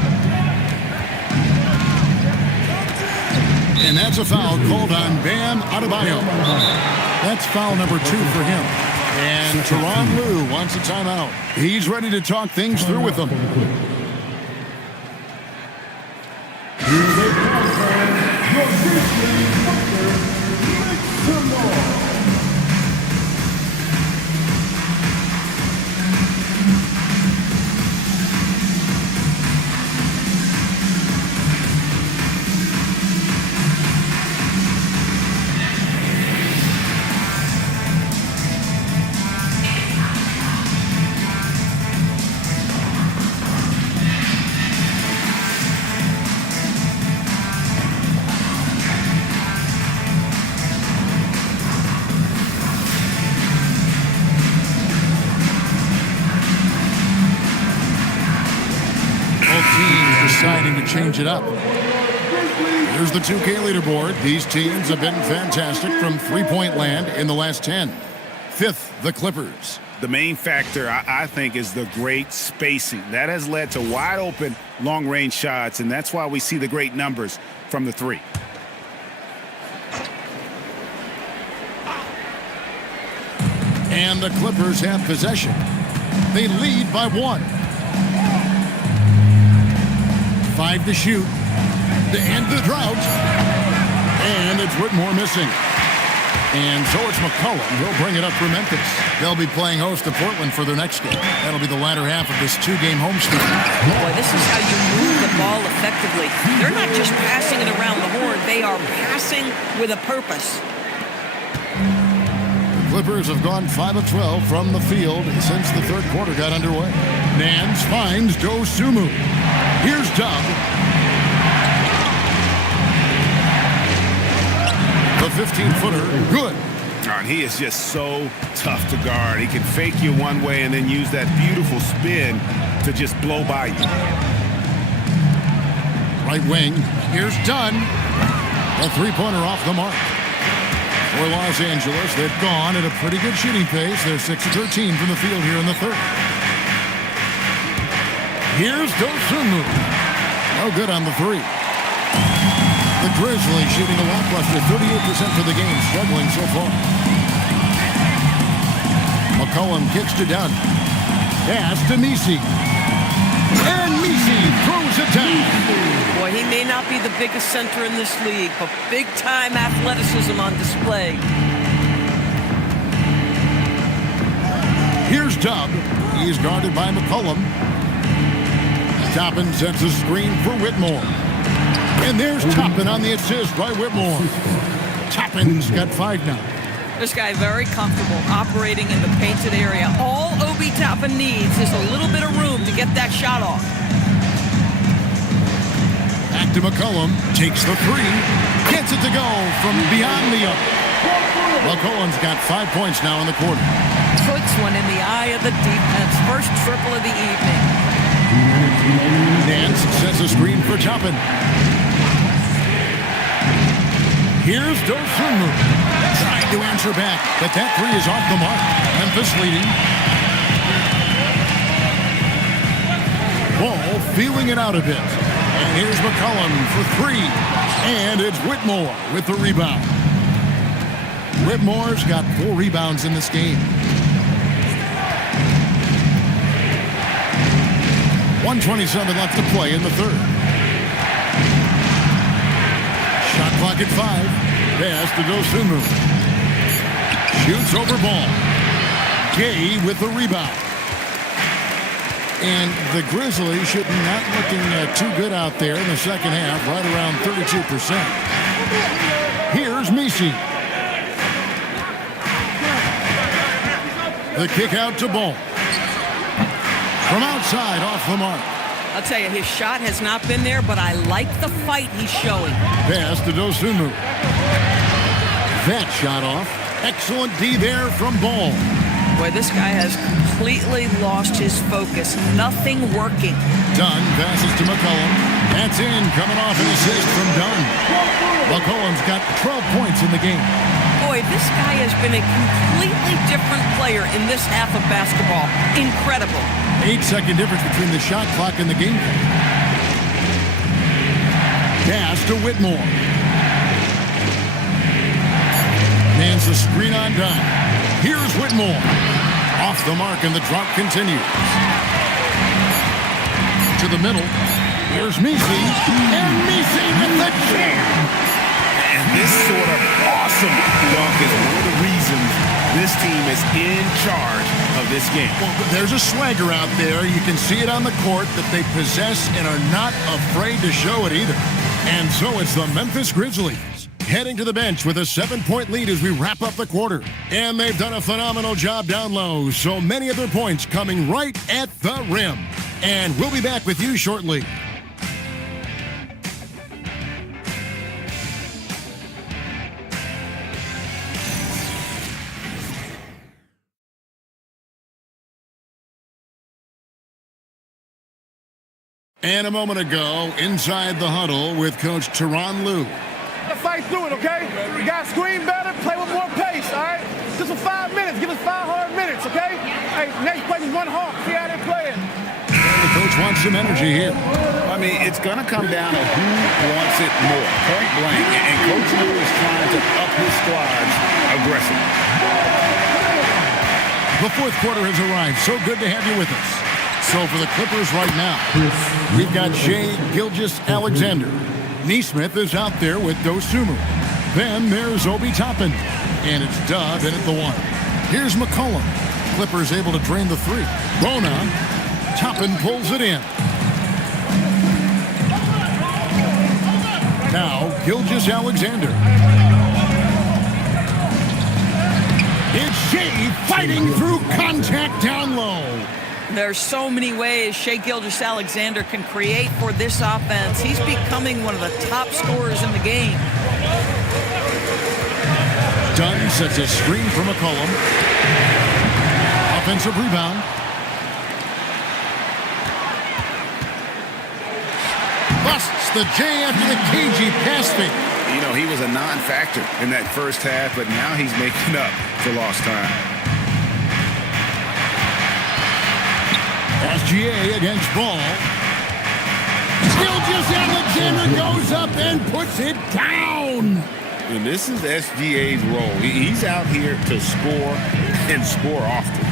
And that's a foul called on Bam Adebayo. That's foul number 2 for him. And Tyronn Lue wants a timeout. He's ready to talk things through with them. Deciding to change it up. Here's the 2K leaderboard. These teams have been fantastic from three-point land in the last 10. 5th, the Clippers. The main factor, I think, is the great spacing. That has led to wide-open, long-range shots, and that's why we see the great numbers from the 3. And the Clippers have possession. They lead by 1. 5 to shoot to end the drought. And it's Whitmore missing. And so it's McCollum. He'll bring it up for Memphis. They'll be playing host to Portland for their next game. That'll be the latter half of this two-game homestand. Boy, this is how you move the ball effectively. They're not just passing it around the horn. They are passing with a purpose. The Clippers have gone 5 of 12 from the field since the third quarter got underway. Nance finds Dosunmu. Here's Dub. The 15-footer, good. And he is just so tough to guard. He can fake you one way and then use that beautiful spin to just blow by you. Right wing, here's Dunn. A three-pointer off the mark. For Los Angeles, they've gone at a pretty good shooting pace. They're 6 of 13 from the field here in the third. Here's Dosunmu. No good on the three. The Grizzlies shooting a lackluster 38% for the game, struggling so far. McCollum kicks to Dunn. Pass to Misi. And Misi throws it down. Boy, he may not be the biggest center in this league, but big-time athleticism on display. Here's Dub. He's guarded by McCollum. Toppin sets a screen for Whitmore. And there's Toppin on the assist by Whitmore. Toppin's got 5 now. This guy very comfortable operating in the painted area. All Obi Toppin needs is a little bit of room to get that shot off. Back to McCollum. Takes the three. Gets it to go from beyond the arc. McCollum's got 5 points now in the quarter. Puts one in the eye of the defense. First triple of the evening. Nance sets a screen for Toppin. Here's Dosunmu. Trying to answer back, but that three is off the mark. Memphis leading. Ball feeling it out a bit. And here's McCollum for 3. And it's Whitmore with the rebound. Whitmore's got 4 rebounds in this game. 1:27 left to play in the third. Shot clock at 5. Pass to Dosunmu. Shoots over ball. Gay with the rebound. And the Grizzlies should be not looking too good out there in the second half, right around 32%. Here's Misi. The kick out to Ball. From outside, off the mark. I'll tell you, his shot has not been there, but I like the fight he's showing. Pass to Dosunmu. That shot off. Excellent D there from Ball. Boy, this guy has completely lost his focus. Nothing working. Dunn passes to McCollum. That's in, coming off an assist from Dunn. McCollum's got 12 points in the game. Boy, this guy has been a completely different player in this half of basketball. Incredible. 8-second difference between the shot clock and the game clock. Pass to Whitmore. Nance a screen on Dunn. Here's Whitmore. Off the mark, and the drop continues. To the middle. Here's Misi. And Misi with the jam. And this sort of awesome dunk is one of the reasons this team is in charge of this game. Well, there's a swagger out there. You can see it on the court that they possess and are not afraid to show it either. And so it's the Memphis Grizzlies heading to the bench with a 7-point lead as we wrap up the quarter. And they've done a phenomenal job down low. So many of their points coming right at the rim. And we'll be back with you shortly. And a moment ago, inside the huddle with Coach Tyronn Lue. Fight through it, okay? You got to screen better, play with more pace, all right? Just for 5 minutes. Give us 5 hard minutes, okay? Hey, next play is 1 hawk. See how they play it. The coach wants some energy here. I mean, it's going to come down to who wants it more, point blank. And Coach Lue is trying to up his squads aggressively. The fourth quarter has arrived. So good to have you with us. So for the Clippers right now, we've got Shai Gilgeous-Alexander. Nesmith is out there with Dosunmu. Then there's Obi Toppin. And it's Dub in at the 1. Here's McCollum. Clippers able to drain the 3. Bona. Toppin pulls it in. Now, Gilgeous-Alexander. It's Shea fighting through contact down low. There's so many ways Shea Gilgeous-Alexander can create for this offense. He's becoming one of the top scorers in the game. Dunn sets a screen for McCollum. Offensive rebound. Busts the J after the cagey pass fake. You know, he was a non-factor in that first half, but now he's making up for lost time. SGA against Ball. Gilgeous-Alexander goes up and puts it down. And this is SGA's role. He's out here to score and score often.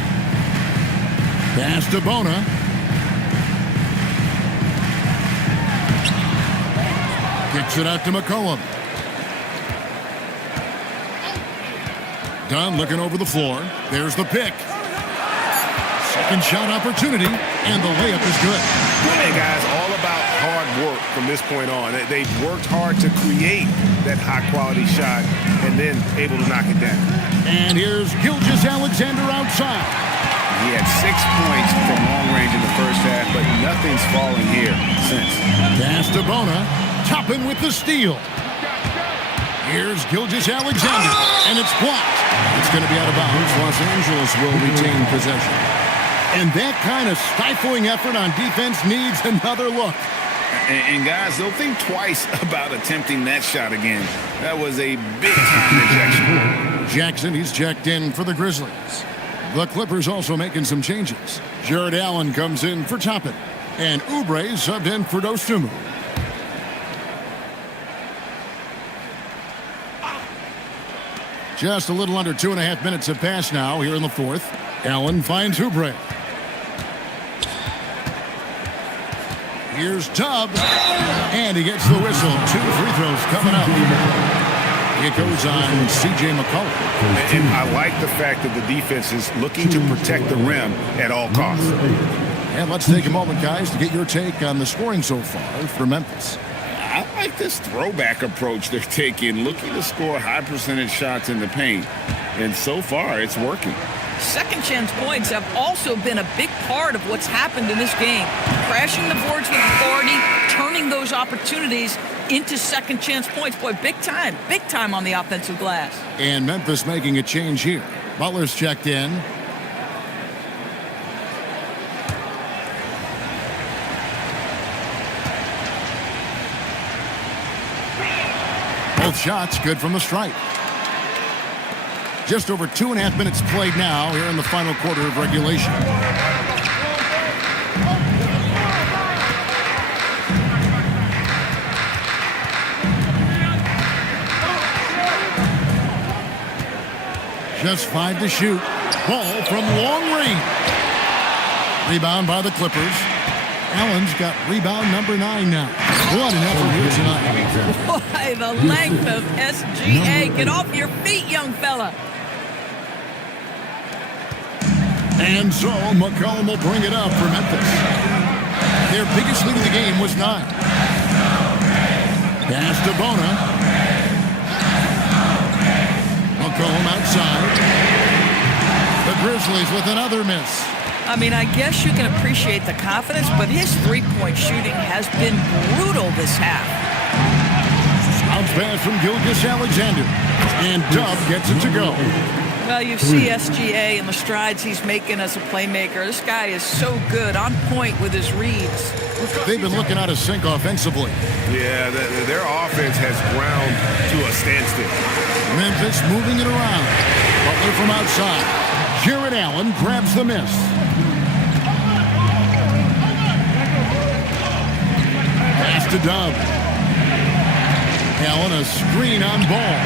Pass to Bona. Kicks it out to McCollum. Dunn looking over the floor. There's the pick. Second shot opportunity, and the layup is good. Hey, guys, all about hard work from this point on. They've worked hard to create that high-quality shot and then able to knock it down. And here's Gilgeous-Alexander outside. He had 6 points from long range in the first half, but nothing's falling here since. Pass to Bona. Toppin with the steal. Here's Gilgeous-Alexander, and it's blocked. It's going to be out of bounds. Los Angeles will retain possession. And that kind of stifling effort on defense needs another look. And guys, don't think twice about attempting that shot again. That was a big-time rejection. Jackson, he's checked in for the Grizzlies. The Clippers also making some changes. Jared Allen comes in for Toppin, and Oubre subbed in for Dostumu. Just a little under 2.5 minutes have passed now here in the fourth. Allen finds Oubre. Here's Tubb, and he gets the whistle. 2 free throws coming up. It goes on C.J. McCollum. And I like the fact that the defense is looking to protect the rim at all costs. And let's take a moment, guys, to get your take on the scoring so far for Memphis. I like this throwback approach they're taking, looking to score high percentage shots in the paint. And so far, it's working. Second chance points have also been a big part of what's happened in this game. Crashing the boards with authority, turning those opportunities into second chance points. Boy, big time on the offensive glass. And Memphis making a change here. Butler's checked in. Both shots good from the stripe. Just over 2.5 minutes played now here in the final quarter of regulation. Just 5 to shoot. Ball from long range. Rebound by the Clippers. Allen's got rebound number 9 now. What an effort here tonight. Boy, the length of SGA. Get off your feet, young fella. And so McCollum will bring it up for Memphis. Their biggest lead of the game was 9. Pass to Bona. McCollum outside. The Grizzlies with another miss. I mean, I guess you can appreciate the confidence, but his three-point shooting has been brutal this half. Bounce pass from Gilgeous-Alexander. And Dub gets it to go. Well, you see SGA and the strides he's making as a playmaker. This guy is so good, on point with his reads. They've been looking out of sync offensively. Yeah, their offense has ground to a standstill. Memphis moving it around. Butler from outside. Jared Allen grabs the miss. Pass to Dub. Allen a screen on Ball.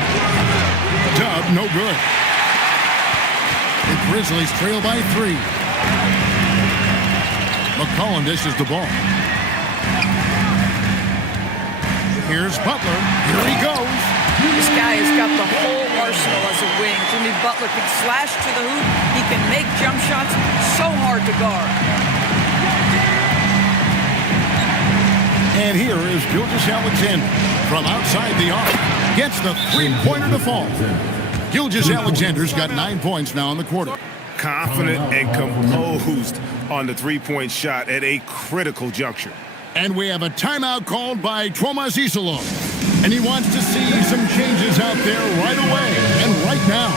Dub no good. The Grizzlies trail by 3. McCollum dishes the ball. Here's Butler. Here he goes. This guy has got the whole arsenal as a wing. Jimmy Butler can slash to the hoop. He can make jump shots. So hard to guard. And here is Gilgeous-Alexander from outside the arc. Gets the three-pointer to fall. Gilgeous-Alexander's got 9 points now in the quarter. Confident and composed on the three-point shot at a critical juncture. And we have a timeout called by Tomas Isilov. And he wants to see some changes out there right away and right now.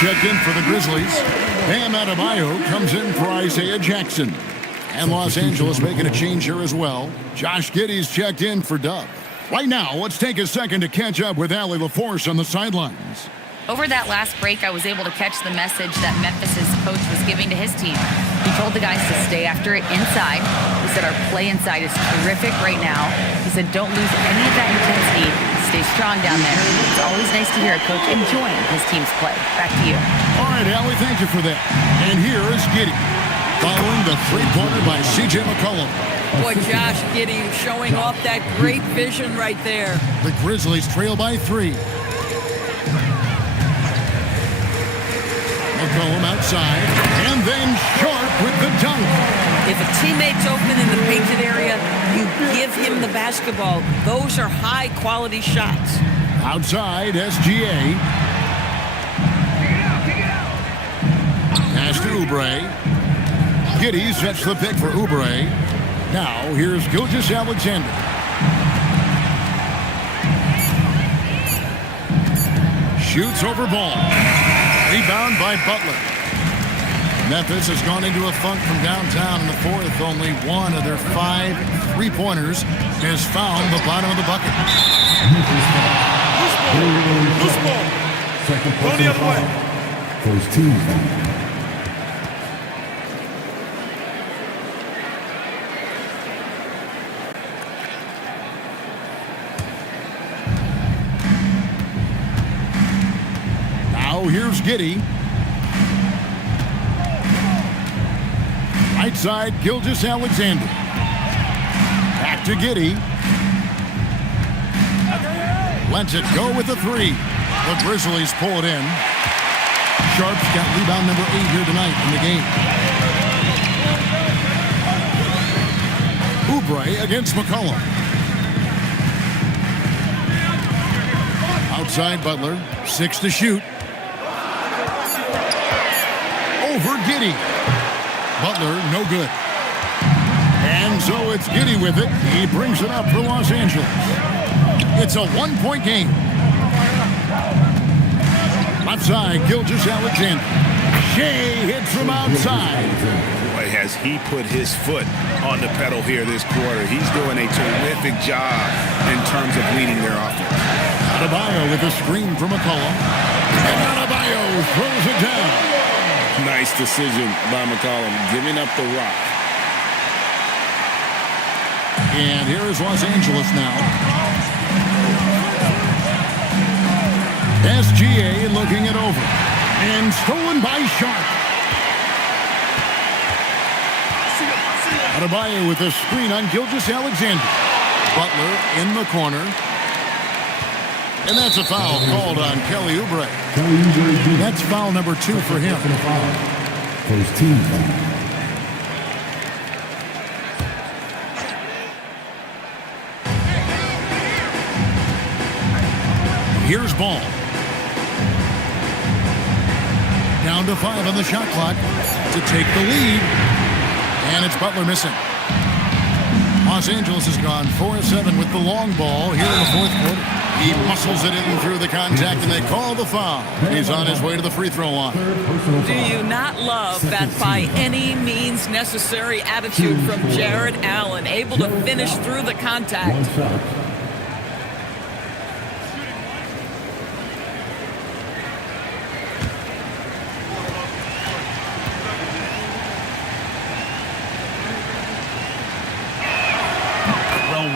Checked in for the Grizzlies. Bam Adebayo comes in for Isaiah Jackson. And Los Angeles making a change here as well. Josh Giddey's checked in for Dub. Right now, let's take a second to catch up with Allie LaForce on the sidelines. Over that last break, I was able to catch the message that Memphis's coach was giving to his team. He told the guys to stay after it inside. He said our play inside is terrific right now. He said don't lose any of that intensity. Stay strong down there. It's always nice to hear a coach enjoying his team's play. Back to you. All right, Allie, thank you for that. And here is Giddey, following the three-pointer by C.J. McCollum. Boy, Josh Giddey showing off that great vision right there. The Grizzlies trail by 3. McCollum outside, and then Sharp with the dunk. If a teammate's open in the painted area, you give him the basketball. Those are high-quality shots. Outside, SGA. Pass to Oubre. Giddey sets the pick for Oubre. Now, here's Gilgeous-Alexander. Shoots over ball. Rebound by Butler. Memphis has gone into a funk from downtown in the fourth. Only one of their 5 three-pointers has found the bottom of the bucket. Loose ball. Go the other way. First team. Now here's Giddey. Right side, Gilgeous-Alexander. Back to Giddey. Lets it go with the 3. The Grizzlies pull it in. Sharp's got rebound number 8 here tonight in the game. Oubre against McCollum. Outside Butler, 6 to shoot. Over Giddey. Butler, no good. And so it's Giddey with it. He brings it up for Los Angeles. It's a 1-point game. Left side, Gilgeous-Alexander. Shea hits from outside. Boy, has he put his foot on the pedal here this quarter. He's doing a terrific job in terms of leading their offense. Adebayo with a screen from McCollum. And Adebayo throws it down. Nice decision by McCollum, giving up the rock. And here is Los Angeles now. SGA looking it over. And stolen by Sharp. Adebayo with a screen on Gilgeous-Alexander. Butler in the corner. And that's a foul called on Kelly Oubre. That's foul number 2 for him. First team foul. Here's Ball. Down to 5 on the shot clock to take the lead. And it's Butler missing. Los Angeles has gone 4-7 with the long ball here in the fourth quarter. He muscles it in through the contact, and they call the foul. He's on his way to the free throw line. Do you not love that by any means necessary attitude from Jared Allen, able to finish through the contact?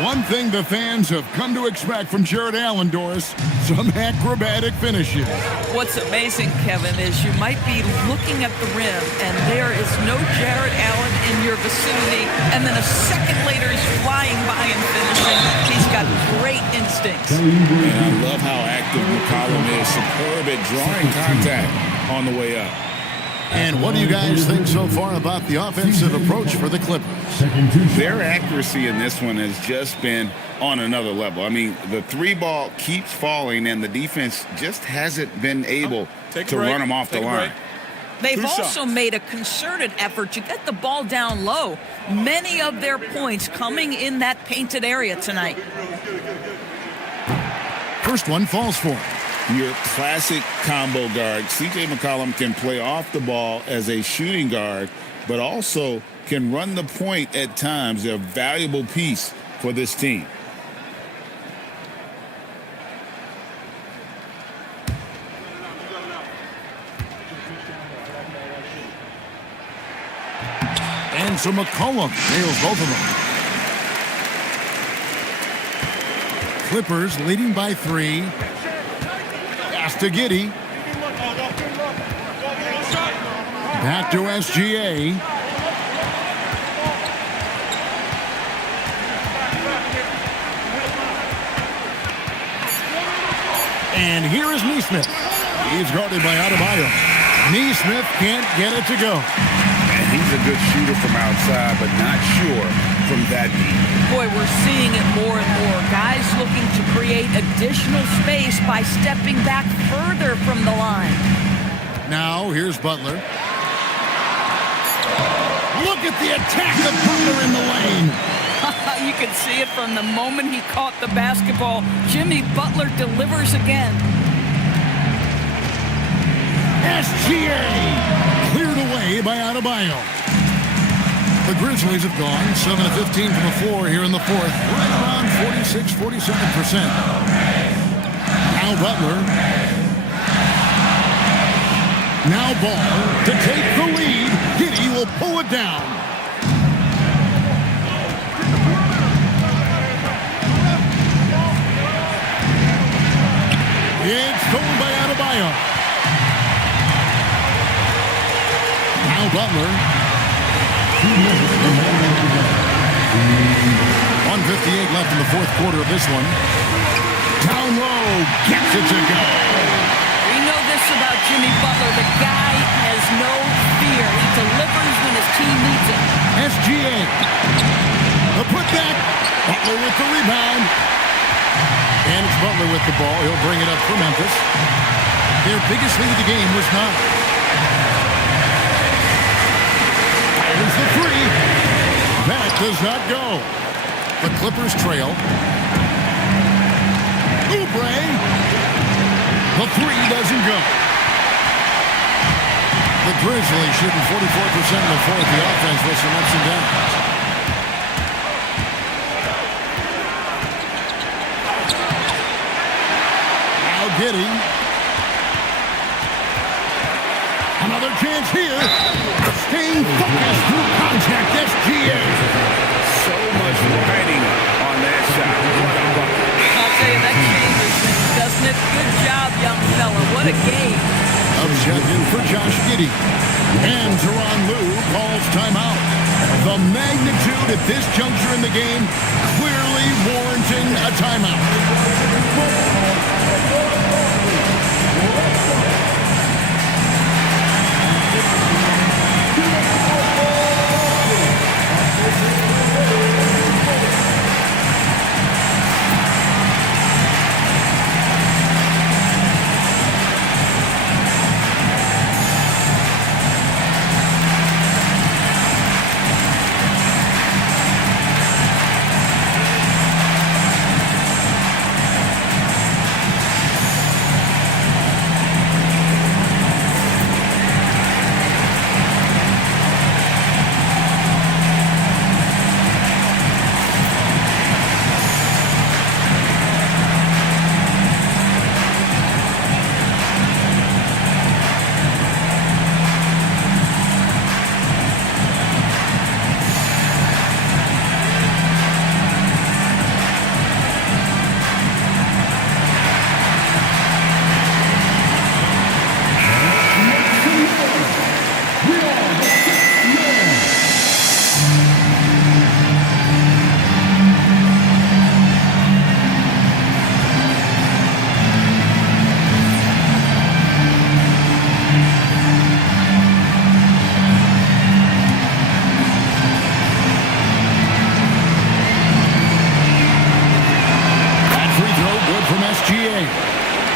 One thing the fans have come to expect from Jared Allen, Doris, some acrobatic finishes. What's amazing, Kevin, is you might be looking at the rim and there is no Jared Allen in your vicinity, and then a second later he's flying by and finishing. He's got great instincts. And I love how active McCollum is. Superb at drawing contact on the way up. And what do you guys think so far about the offensive approach for the Clippers? Their accuracy in this one has just been on another level. I mean, the three ball keeps falling, and the defense just hasn't been able to run them off the line. They've also made a concerted effort to get the ball down low. Many of their points coming in that painted area tonight. First one falls for him. Your classic combo guard. C.J. McCollum can play off the ball as a shooting guard, but also can run the point at times. They're a valuable piece for this team. And so McCollum nails both of them. Clippers leading by 3. Pass to Giddey. Back to SGA. And here is Neesmith. He's guarded by Adebayo. Neesmith can't get it to go. And he's a good shooter from outside, but not sure from that deep. Boy, we're seeing it more and more. Guys looking to create additional space by stepping back further from the line. Now, here's Butler. Look at the attack of Butler in the lane. You can see it from the moment he caught the basketball. Jimmy Butler delivers again. SGA cleared away by Adebayo. The Grizzlies have gone 7 of 15 from the floor here in the fourth. Right around 46-47%. Now Butler. Now Ball to take the lead. Giddey will pull it down. It's stolen by Adebayo. Now Butler. 1:58 left in the fourth quarter of this one. Down low, gets it to go. We know this about Jimmy Butler. The guy has no fear. He delivers when his team needs it. SGA. The putback. Butler with the rebound. And it's Butler with the ball. He'll bring it up for Memphis. Their biggest lead of the game was 9. There's the three. That does not go. The Clippers trail. Oubre. The three doesn't go. The Grizzlies shooting 44% in the fourth. The offense with some ups and downs. Now Giddey. Another chance here. Staying focused through contact. SGA. So much riding on that shot. What a bucket. I'll tell you, that changes things, doesn't it? Good job, young fella. What a game. Check-in for Josh Giddey. And Teron Lue calls timeout. The magnitude at this juncture in the game clearly warranting a timeout.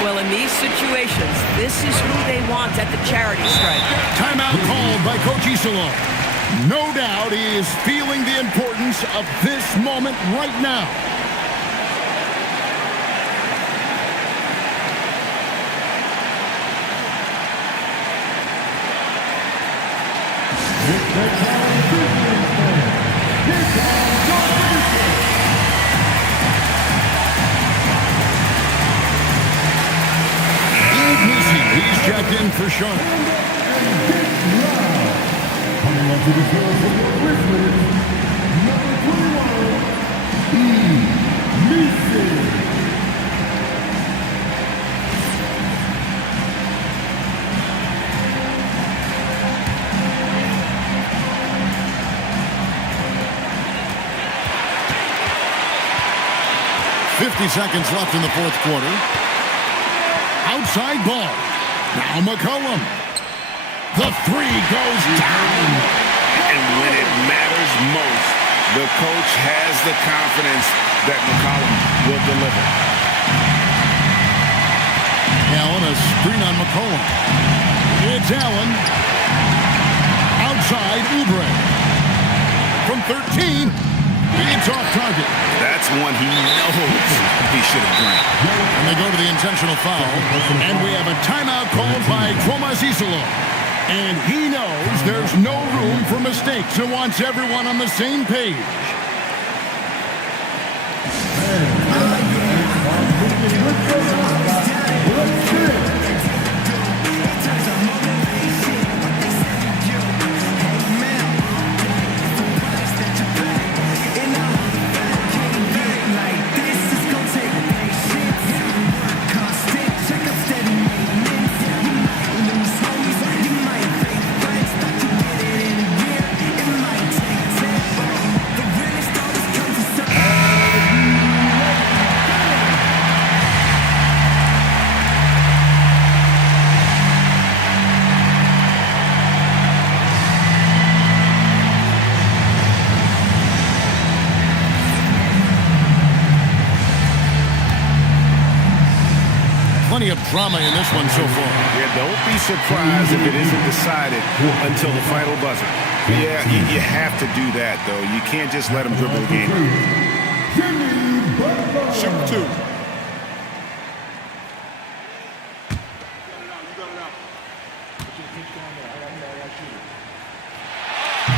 Well, in these situations, this is who they want at the charity stripe. Timeout called by Coach Isola. No doubt he is feeling the importance of this moment right now. He's checked in for Sharp. Coming onto the field for the Grizzlies, number 21, 50 seconds left in the fourth quarter. Outside ball. Now McCollum. The three goes down. And when it matters most, the coach has the confidence that McCollum will deliver. Allen, a screen on McCollum. It's Allen. Outside, Oubre. From 13, it's off target. That's one he knows he should have drank. And they go to the intentional foul. And we have a timeout called by Thomas Isola. And he knows there's no room for mistakes and wants everyone on the same page. Plenty of drama in this one so far. Yeah, don't be surprised if it isn't decided until the final buzzer. Yeah, you have to do that, though. You can't just let them dribble the game. Shoot two.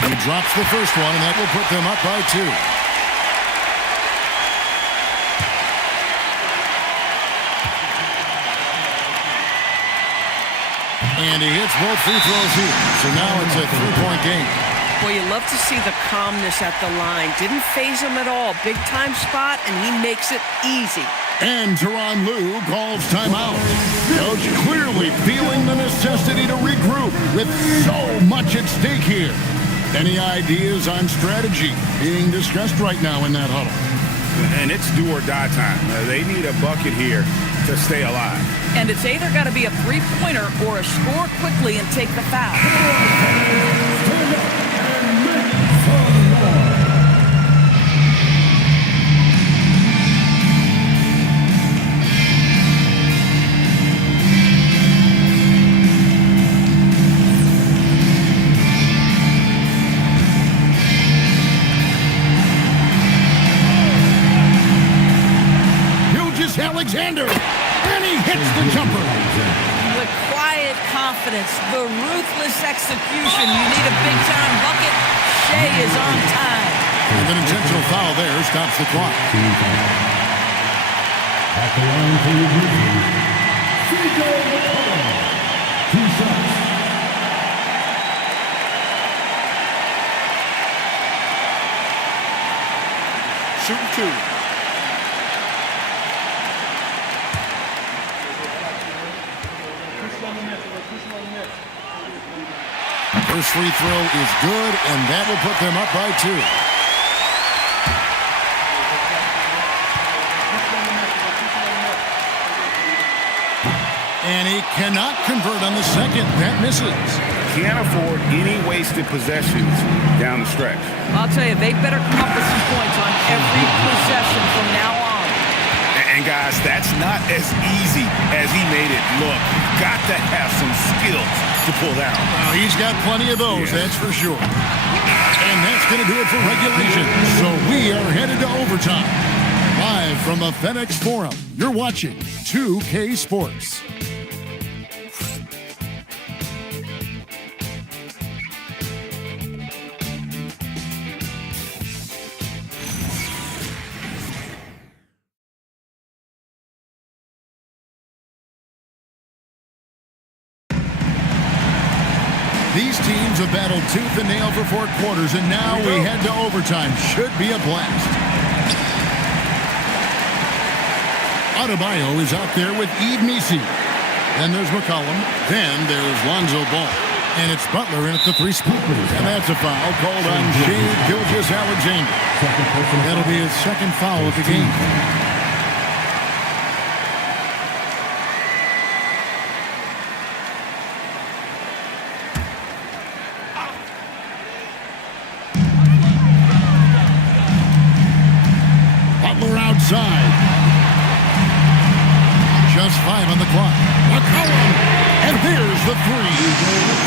He drops the first one, and that will put them up by 2. And he hits both free throws here. So now it's a 3-point game. Well, you love to see the calmness at the line. Didn't faze him at all. Big time spot, and he makes it easy. And Tyronn Lue calls timeout. Coach clearly feeling the necessity to regroup with so much at stake here. Any ideas on strategy being discussed right now in that huddle? And it's do or die time. They need a bucket here to stay alive. And it's either got to be a three-pointer or a score quickly and take the foul. Alexander, and he hits the jumper. The quiet confidence, the ruthless execution. You need a big-time bucket. Shea is on time. And an intentional foul there stops the clock. At the line for the Grizzlies, 2 shots. Shoot two. First free throw is good, and that will put them up by 2. And he cannot convert on the second. That misses. Can't afford any wasted possessions down the stretch. I'll tell you, they better come up with some points on every possession from now on. And guys, that's not as easy as he made it look. Got to have some skills to pull that off. Well, he's got plenty of those, that's for sure. And that's going to do it for regulation. So we are headed to overtime. Live from the FedEx Forum, you're watching 2K Sports. These teams have battled tooth and nail for 4 quarters, and now we head to overtime. Should be a blast. Adebayo is out there with Eve Nisi. Then there's McCollum. Then there's Lonzo Ball. And it's Butler in at the 3 spot. And that's a foul called on Shai Gilgeous-Alexander. That'll be his second foul of the game. Outside. Just 5 on the clock. McCollum. And here's the 3.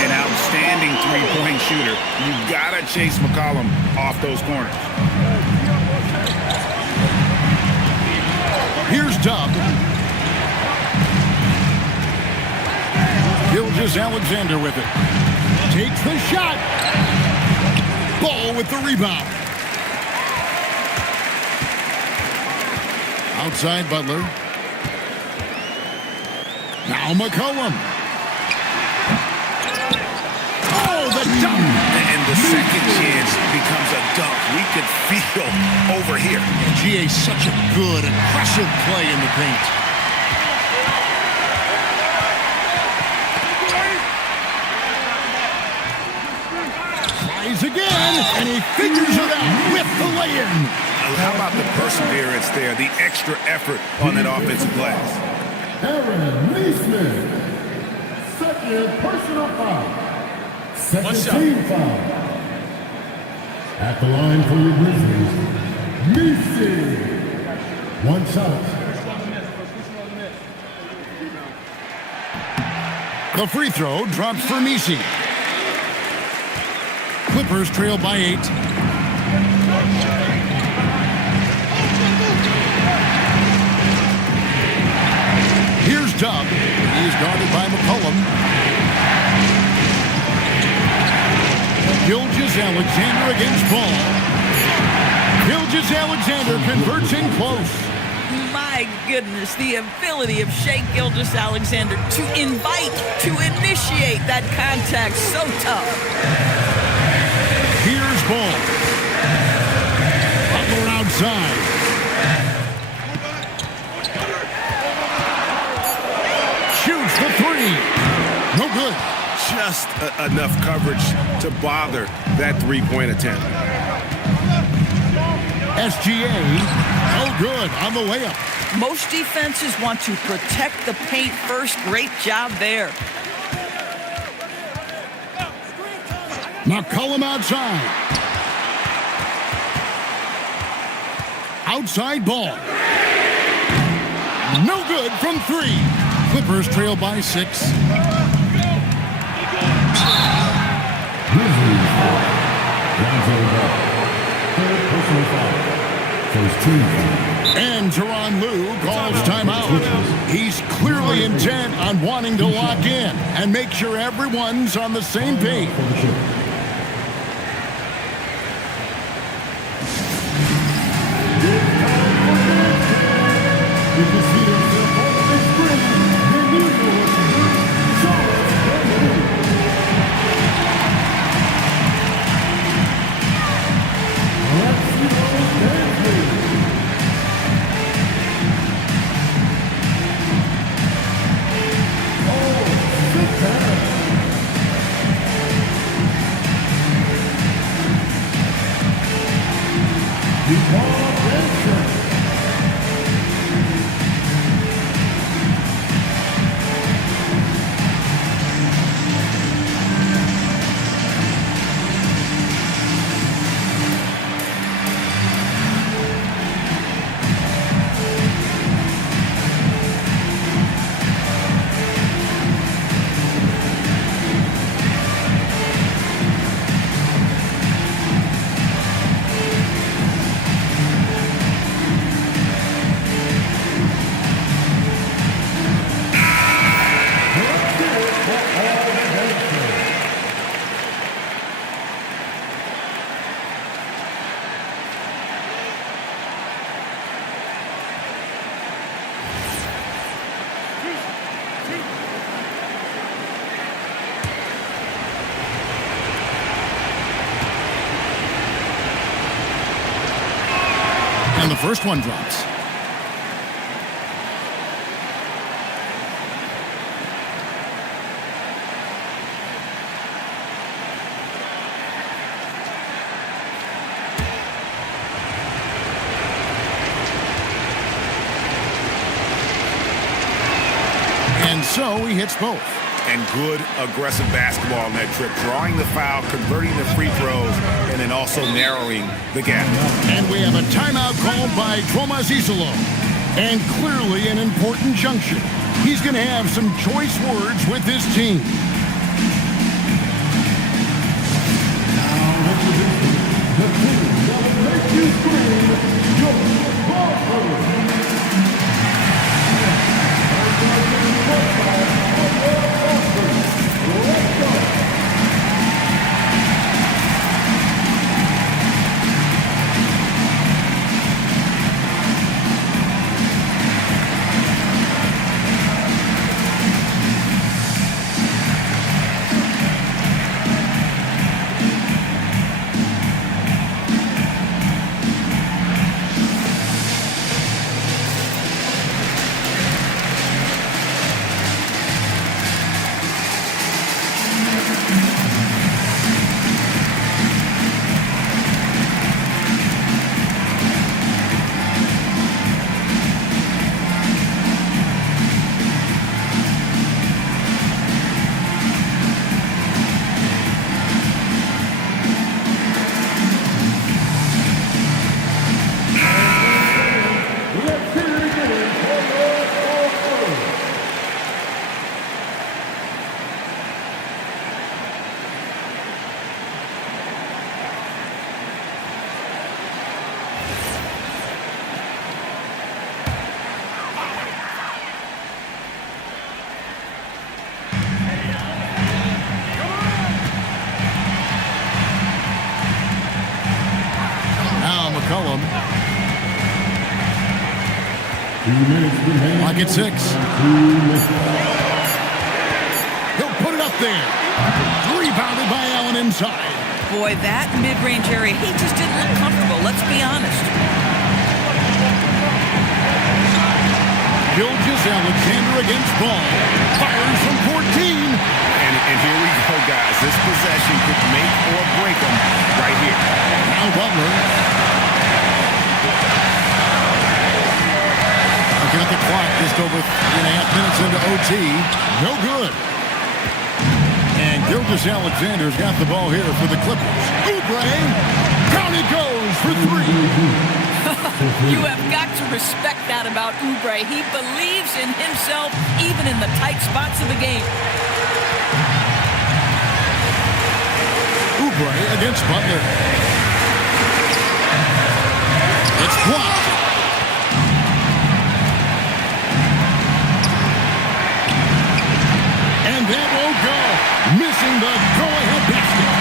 An outstanding three-point shooter. You've got to chase McCollum off those corners. Here's Dub. Gilgeous-Alexander with it. Takes the shot. Ball with the rebound. Outside Butler. Now McCollum. Oh, the dunk. And the second chance becomes a dunk. We could feel over here. GA, such a good, aggressive play in the paint. Tries again, and he figures it out with the lay-in. How about the perseverance there, the extra effort on that offensive glass? Aaron Neesmith, second personal foul. Second team foul. At the line for the Grizzlies, Nisi. 1 shot. The free throw drops for Nisi. Clippers trail by 8. Here's Dub. He's guarded by McCollum. Gilgeous-Alexander against Ball. Gilgeous-Alexander converts in close. My goodness, the ability of Shai Gilgeous-Alexander to invite, to initiate that contact, so tough. Here's Ball. Butler outside. Shoots the 3. No good. Just enough coverage to bother that three-point attempt. SGA, no good on the layup. Most defenses want to protect the paint first. Great job there. McCollum outside. Outside Ball. No good from 3. Clippers trail by 6. And Tyronn Lue calls timeout. He's clearly intent on wanting to lock in and make sure everyone's on the same page. And the first one drops. And so he hits both. And good aggressive basketball on that trip, drawing the foul, converting the free throws, and then also narrowing the gap. And we have a timeout called by Thomas Isolo. And clearly an important junction. He's going to have some choice words with his team. McCollum. Clock at 6. He'll put it up there. Rebounded by Allen inside. Boy, that mid-range area, he just didn't look comfortable. Let's be honest. Gilgeous-Alexander against ball. Fires from 14. And here we go, guys. This possession could make or break them right here. Now Butler. Looking at the clock, just over 3.5 minutes into OT. No good. And Gilgeous-Alexander's got the ball here for the Clippers. Oubre. Down it goes for 3. You have got to respect that about Oubre. He believes in himself even in the tight spots of the game. Oubre against Butler. It's blocked. And that won't go. Missing the go-ahead basket.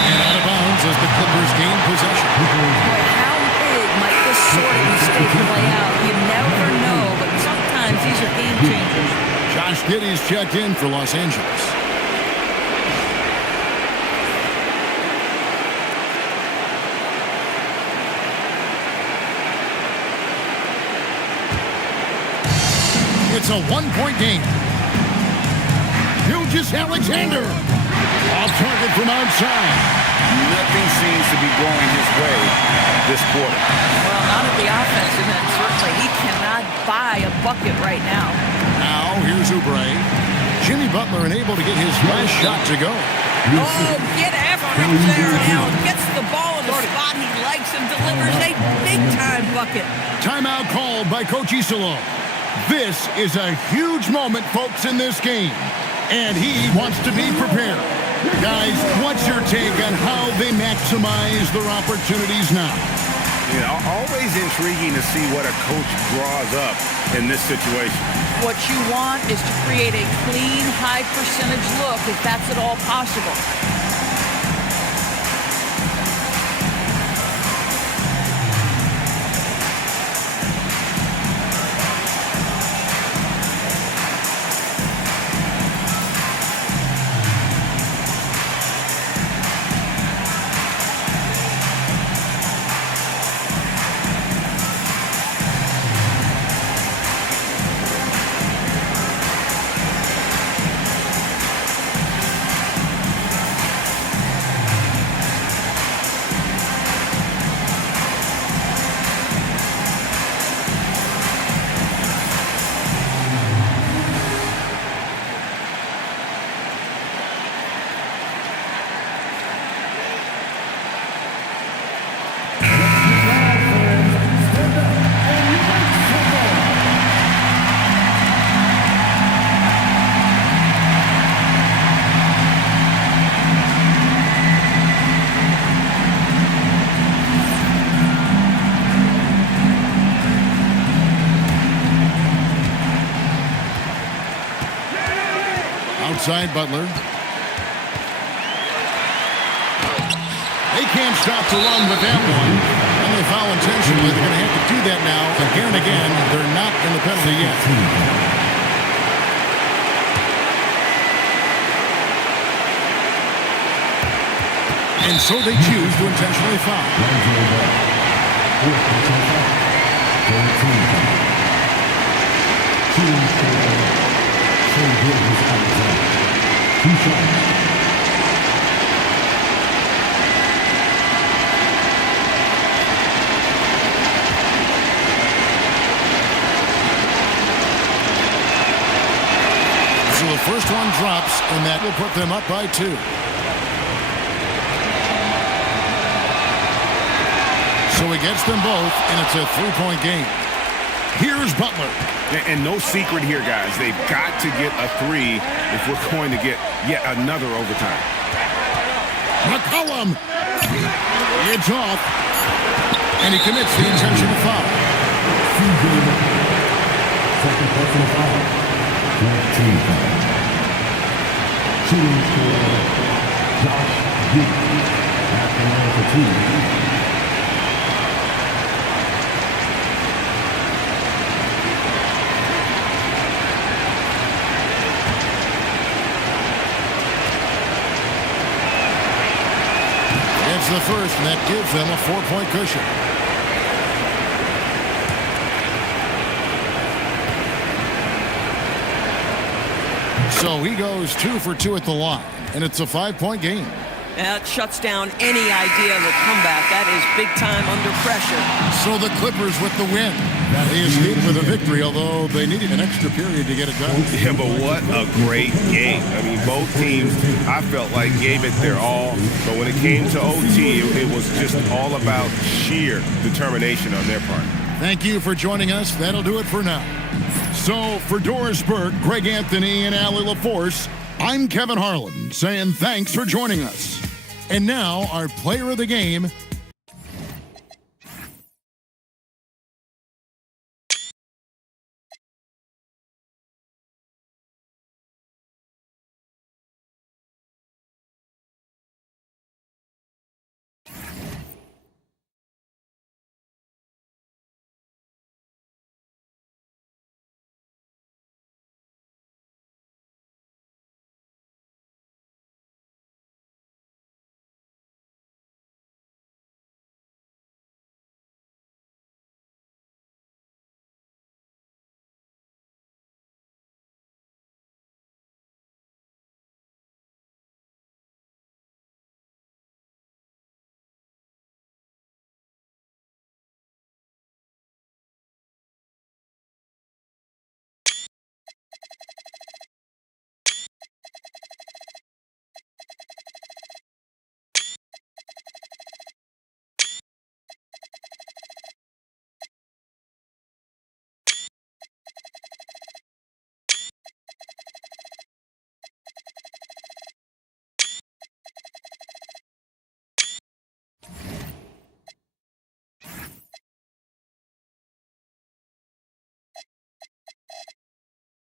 And out of bounds as the Clippers gain possession. How big might this sort of mistake play out? You never know, but sometimes these are game changers. Josh Giddey's checked in for Los Angeles. It's a one-point game. Gilgeous-Alexander. Off target from outside. Nothing seems to be going his way this quarter. Well, not at the offensive end, certainly. He cannot buy a bucket right now. Now, here's Oubre. Jimmy Butler unable to get his last shot to go. Oh, get after him there now. Gets the ball in the spot he likes and delivers a big-time bucket. Timeout called by Coach Isolo. This is a huge moment, folks, in this game. And he wants to be prepared. Guys, what's your take on how they maximize their opportunities now? You know, always intriguing to see what a coach draws up in this situation. What you want is to create a clean, high-percentage look, if that's at all possible. inside Butler. They can't stop the run with that one. And they foul intentionally. They're going to have to do that now again and again. They're not in the penalty yet. And so they choose to intentionally foul. So the first one drops, and that will put them up by 2. So he gets them both, and it's a 3-point game. Here's Butler. And no secret here, guys. They've got to get a 3 if we're going to get yet another overtime. McCollum. It's off. And he commits the intentional foul. Second personal foul. 14. Shooting for Josh Giddey. After line for 2. It's the first, and that gives them a 4-point cushion. So he goes 2 for 2 at the line, and it's a 5-point game. That shuts down any idea of a comeback. That is big time under pressure. So the Clippers with the win. They escaped with a victory, although they needed an extra period to get it done. Yeah, but what a great game. I mean, both teams, I felt like, gave it their all. But when it came to OT, it was just all about sheer determination on their part. Thank you for joining us. That'll do it for now. So for Doris Burke, Greg Anthony, and Allie LaForce, I'm Kevin Harlan saying thanks for joining us. And now our player of the game,